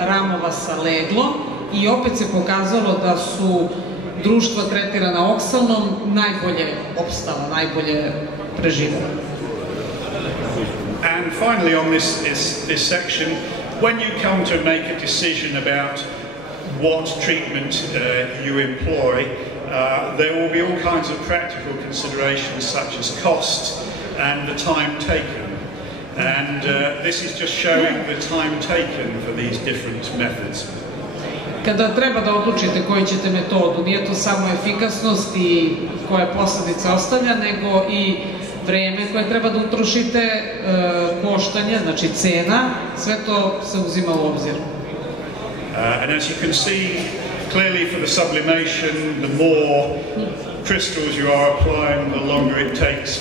ramova sa leglom i opet se pokazalo da su društva tretirana oksalnom najbolje opstala, najbolje preživjela. And finally on this section, when you come to make a decision about what treatment you employ, there will be all kinds of practical considerations such as cost and the time taken. And this is just showing the time taken for these different methods. Kada treba da odlučite koju ćete metodu, nije to samo efikasnost i koja posledica ostavlja, nego i vreme koje treba da utrošite, koštanje, znači cena, sve to se uzima u obzir. And as you can see clearly for the sublimation, the more crystals you are applying, the longer it takes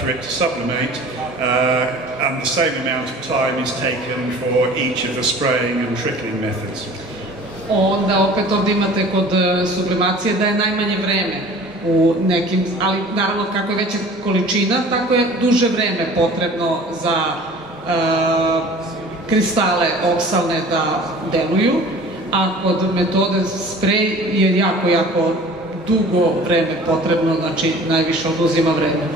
for it to sublimate, and the same amount of time is taken for each of the spraying and trickling methods. Onda opet ovdje imate kod sublimacije da je najmanje vreme u nekim, ali naravno kako je veća količina, tako je duže vreme potrebno za kristale oksalne da deluju, a kod metode sprej je jako dugo vreme potrebno, znači najviše oduzima vreme.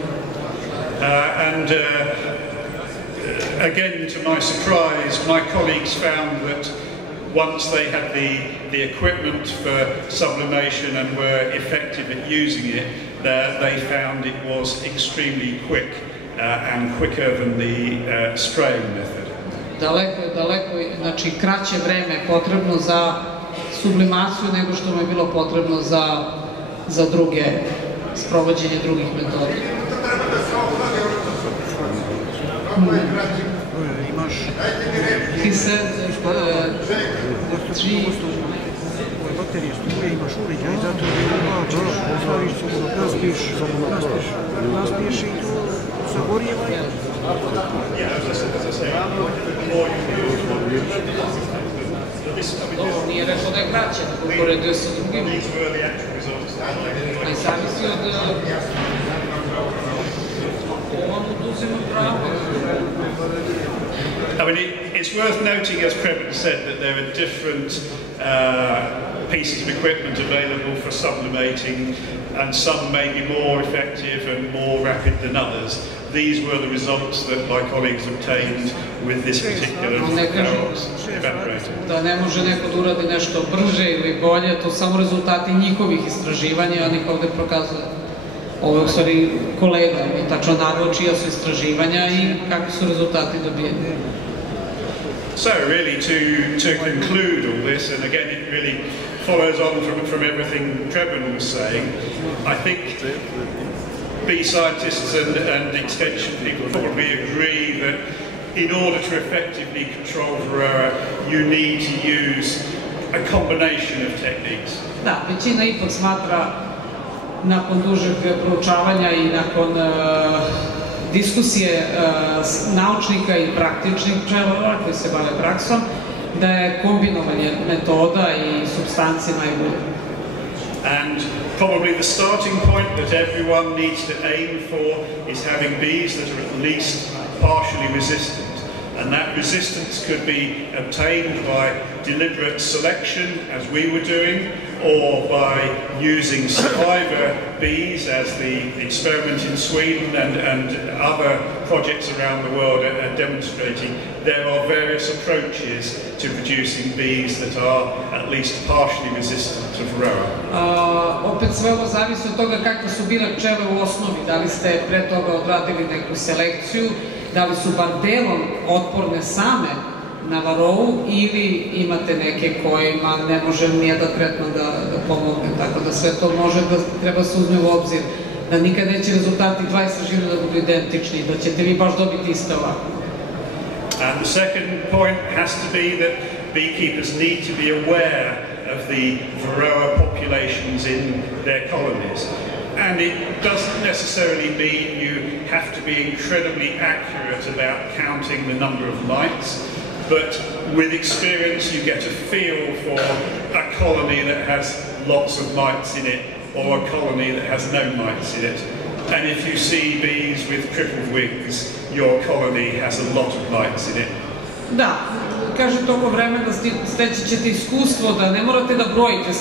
Again, to my surprise, my colleagues found that once they had the equipment for sublimation and were effective at using it, they found it was extremely quick and quicker than the spraying method. Daleko, znači kraće vreme potrebno za sublimaciju nego što mu je bilo potrebno za druge, sprovođenje drugih metoda. He said bakterije struje, imaš uređaj, zato naspiješ i to zagorijeva. Dobro, nije rekao da je kraće, uporedio sa drugim. Ali zavisi od... On oduzima pravo. I mean, it's worth noting, as Preben said, that there are different pieces of equipment available for sublimating, and some may be more effective and more rapid than others. These were the results that my colleagues obtained with this particular evaporator. Da ne može neko da uradi nešto brže ili bolje, to su samo rezultati njihovih istraživanja, oni ovdje prokazuju. Ovo je u stvari kolega i tačno naveo čija su istraživanja i kakvi su rezultati dobijeni. So really to conclude all this, and again it really follows on from everything Preben was saying, I think bee scientists and extension people probably agree that in order to effectively control Varroa, you need to use a combination of techniques. Da, većina ipak smatra, nakon dužeg proučavanja i nakon diskusije naučnika i praktičnih pčelara koji se bave praksom, da je kombinovanje metoda i supstanci najbolje. And probably the starting point that everyone needs to aim for is having bees that are at least partially resistant. And that resistance could be obtained by deliberate selection, as we were doing, or by using survivor bees, as the experiment in Sweden and other projects around the world are demonstrating. There are various approaches to producing bees that are at least partially resistant to Varroa. Opet sve ovo zavisi od toga kakve su bile pčele u osnovi. Da li ste pre toga odradili neku selekciju, da li su bar delom otporne same na Varrou ili imate neke kojima ne može nijedan tretman da pomogne. Tako da sve to može da treba se uzme u obzir. da nikad neće rezultati 2 istraživanja da budu identični, da ćete vi baš dobiti iste ovako. And the second point has to be that beekeepers need to be aware of the Varroa populations in their colonies. And it doesn't necessarily mean you have to be incredibly accurate about counting the number of mites, but with experience you get a feel for a colony that has lots of mites in it or a colony that has no mites in it. And if you see bees with crippled wings, your colony has a lot of mites in it. Da, kaže toko vremena steći ćete iskustvo da ne morate da brojite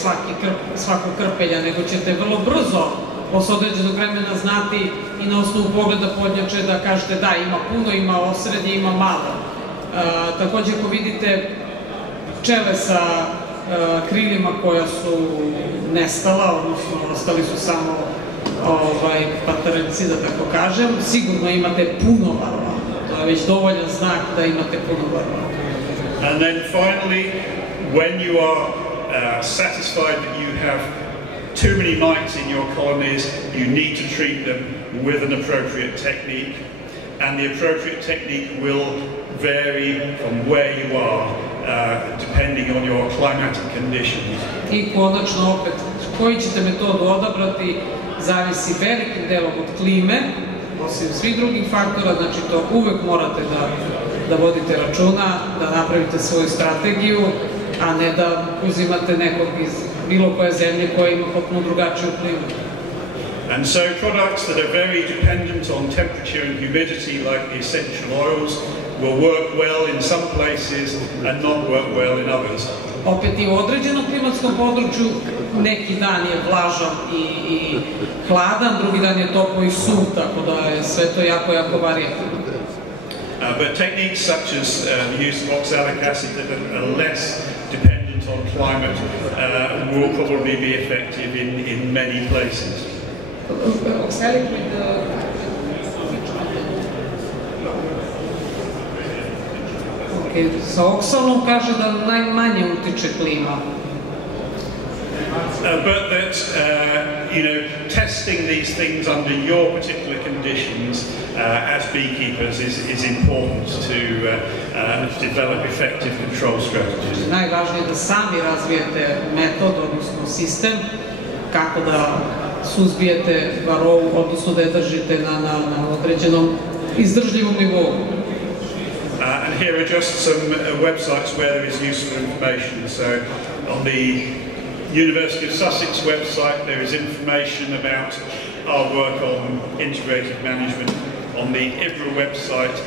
svakog krpelja, nego ćete vrlo brzo posle određenog vremena znati i na osnovu pogleda podnjače da kažete da, ima puno, ima osrednje, ima malo. Takođe, ako vidite pčele sa krilima koja su nestala, odnosno ostali su samo patarenci, da tako kažem, sigurno imate puno varroa. To je već dovoljan znak da imate puno varroa. And then finally, when you are satisfied that you have too many mites in your colonies, you need to treat them with an appropriate technique, and the appropriate technique will vary from where you are, depending on your climatic conditions. I konačno opet, koji ćete metodu odabrati, zavisi velikim delom od klime, osim svih drugih faktora, znači to uvek morate da vodite računa, da napravite svoju strategiju, a ne da uzimate nekog iz bilo koje zemlje koja ima potpuno drugačiju klimu. And so products that are very dependent on temperature and humidity, like the essential oils, will work well in some places and not work well in others. Opet i u određenom klimatskom području neki dan je vlažan i hladan, drugi dan je toplo i suv, tako da je sve to jako, jako varijabilno. But techniques such as the use of oxalic acid that are less dependent on climate will probably be effective in many places. Oxalic with the... Sa oksalom kaže da najmanje utiče klima. But that, testing these things under your particular conditions as beekeepers is important to develop effective control strategies. Najvažnije je da sami razvijete metod, odnosno sistem, kako da suzbijete varovu, odnosno da je držite na određenom izdržljivom nivou. And here are just some websites where there is useful information. So on the University of Sussex website there is information about our work on integrated management. On the IBRA website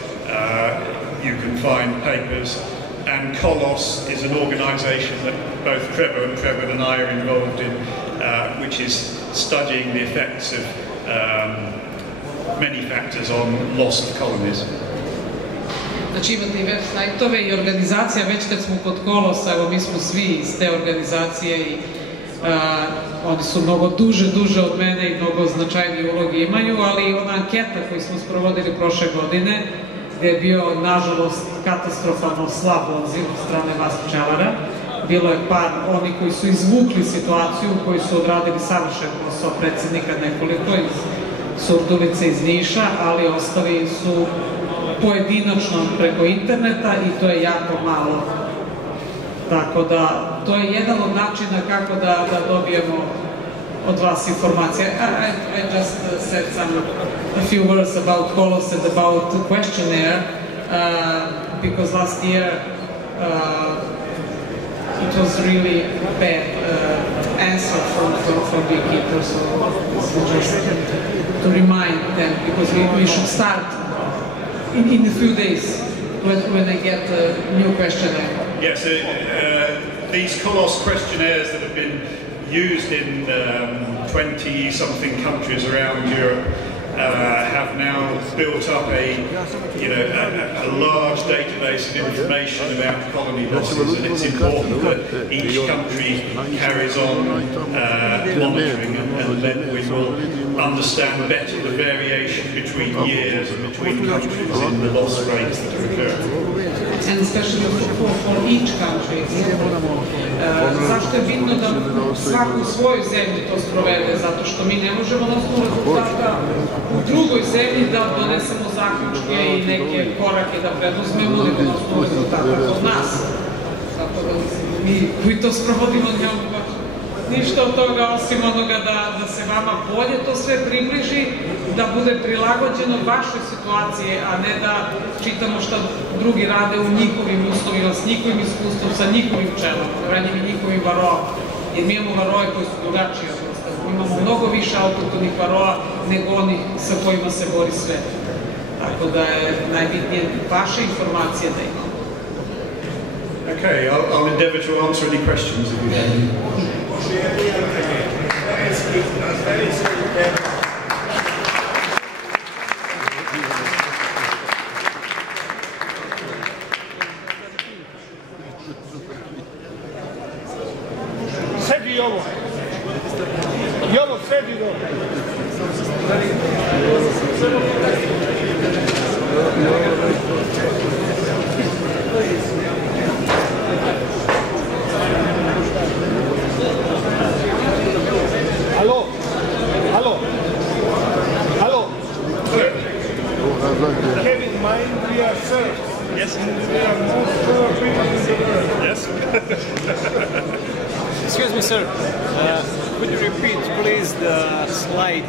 you can find papers, and COLOS is an organisation that both Trevor and I are involved in, which is studying the effects of many factors on loss of colonies. Znači imate i web sajtove i organizacija, već kad smo kod Kolosa, evo mi smo svi iz te organizacije i oni su mnogo duže od mene i mnogo značajnije uloge imaju, ali ona anketa koju smo sprovodili prošle godine, gde je bio, nažalost, katastrofalno slab odziv od strane vas pčelara, bilo je par oni koji su izvukli situaciju, koji su odradili savršen posao, predsjednika nekoliko iz Surdulice, iz Niša, ali ostali su pojedinačno preko interneta i to je jako malo. Tako da, to je jedan od načina kako da dobijemo od vas informacije. I just said a few words about Colos and about the questionnaire, because last year it was really bad answer from beekeepers, so just to remind them, because we should start in a few days when I get a new questionnaire. Yes, these Colos questionnaires that have been used in 20-something countries around Europe have now built up a large database of information about colony losses, and it's important that each country carries on monitoring, and then we will understand better the variation between years and between countries in the loss rates that are occurring. And especially for each country. Zašto je bitno da svaku u svojoj zemlji to sprovede? Zato što mi ne možemo na osnovu rezultata u drugoj zemlji da donesemo zaključke i neke korake da preduzmemo, nego na osnovu rezultata kod nas. Tako da mi koji to sprovodimo nemamo ništa od toga osim onoga da se vama bolje to sve približi, da bude prilagođeno vašoj situaciji, a ne da čitamo šta drugi rade u njihovim uslovima, s njihovim iskustvom, sa njihovim pčelama, krajnjim i njihovim varoa. Jer mi imamo varoe koji su drugačiji od vrsta. Imamo mnogo više autohtonih varoa nego onih sa kojima se bori svet. Tako da je najbitnije vaše informacije da imamo. Okay, I'll endeavour to answer any questions if you have any. Sedi ovo. Jovo, sedi ovo. Hello? Hello? Hello? Kevin, mind we are served. Yes. We are most people in the world. Yes. Excuse me, sir. Could you repeat, please, the slide?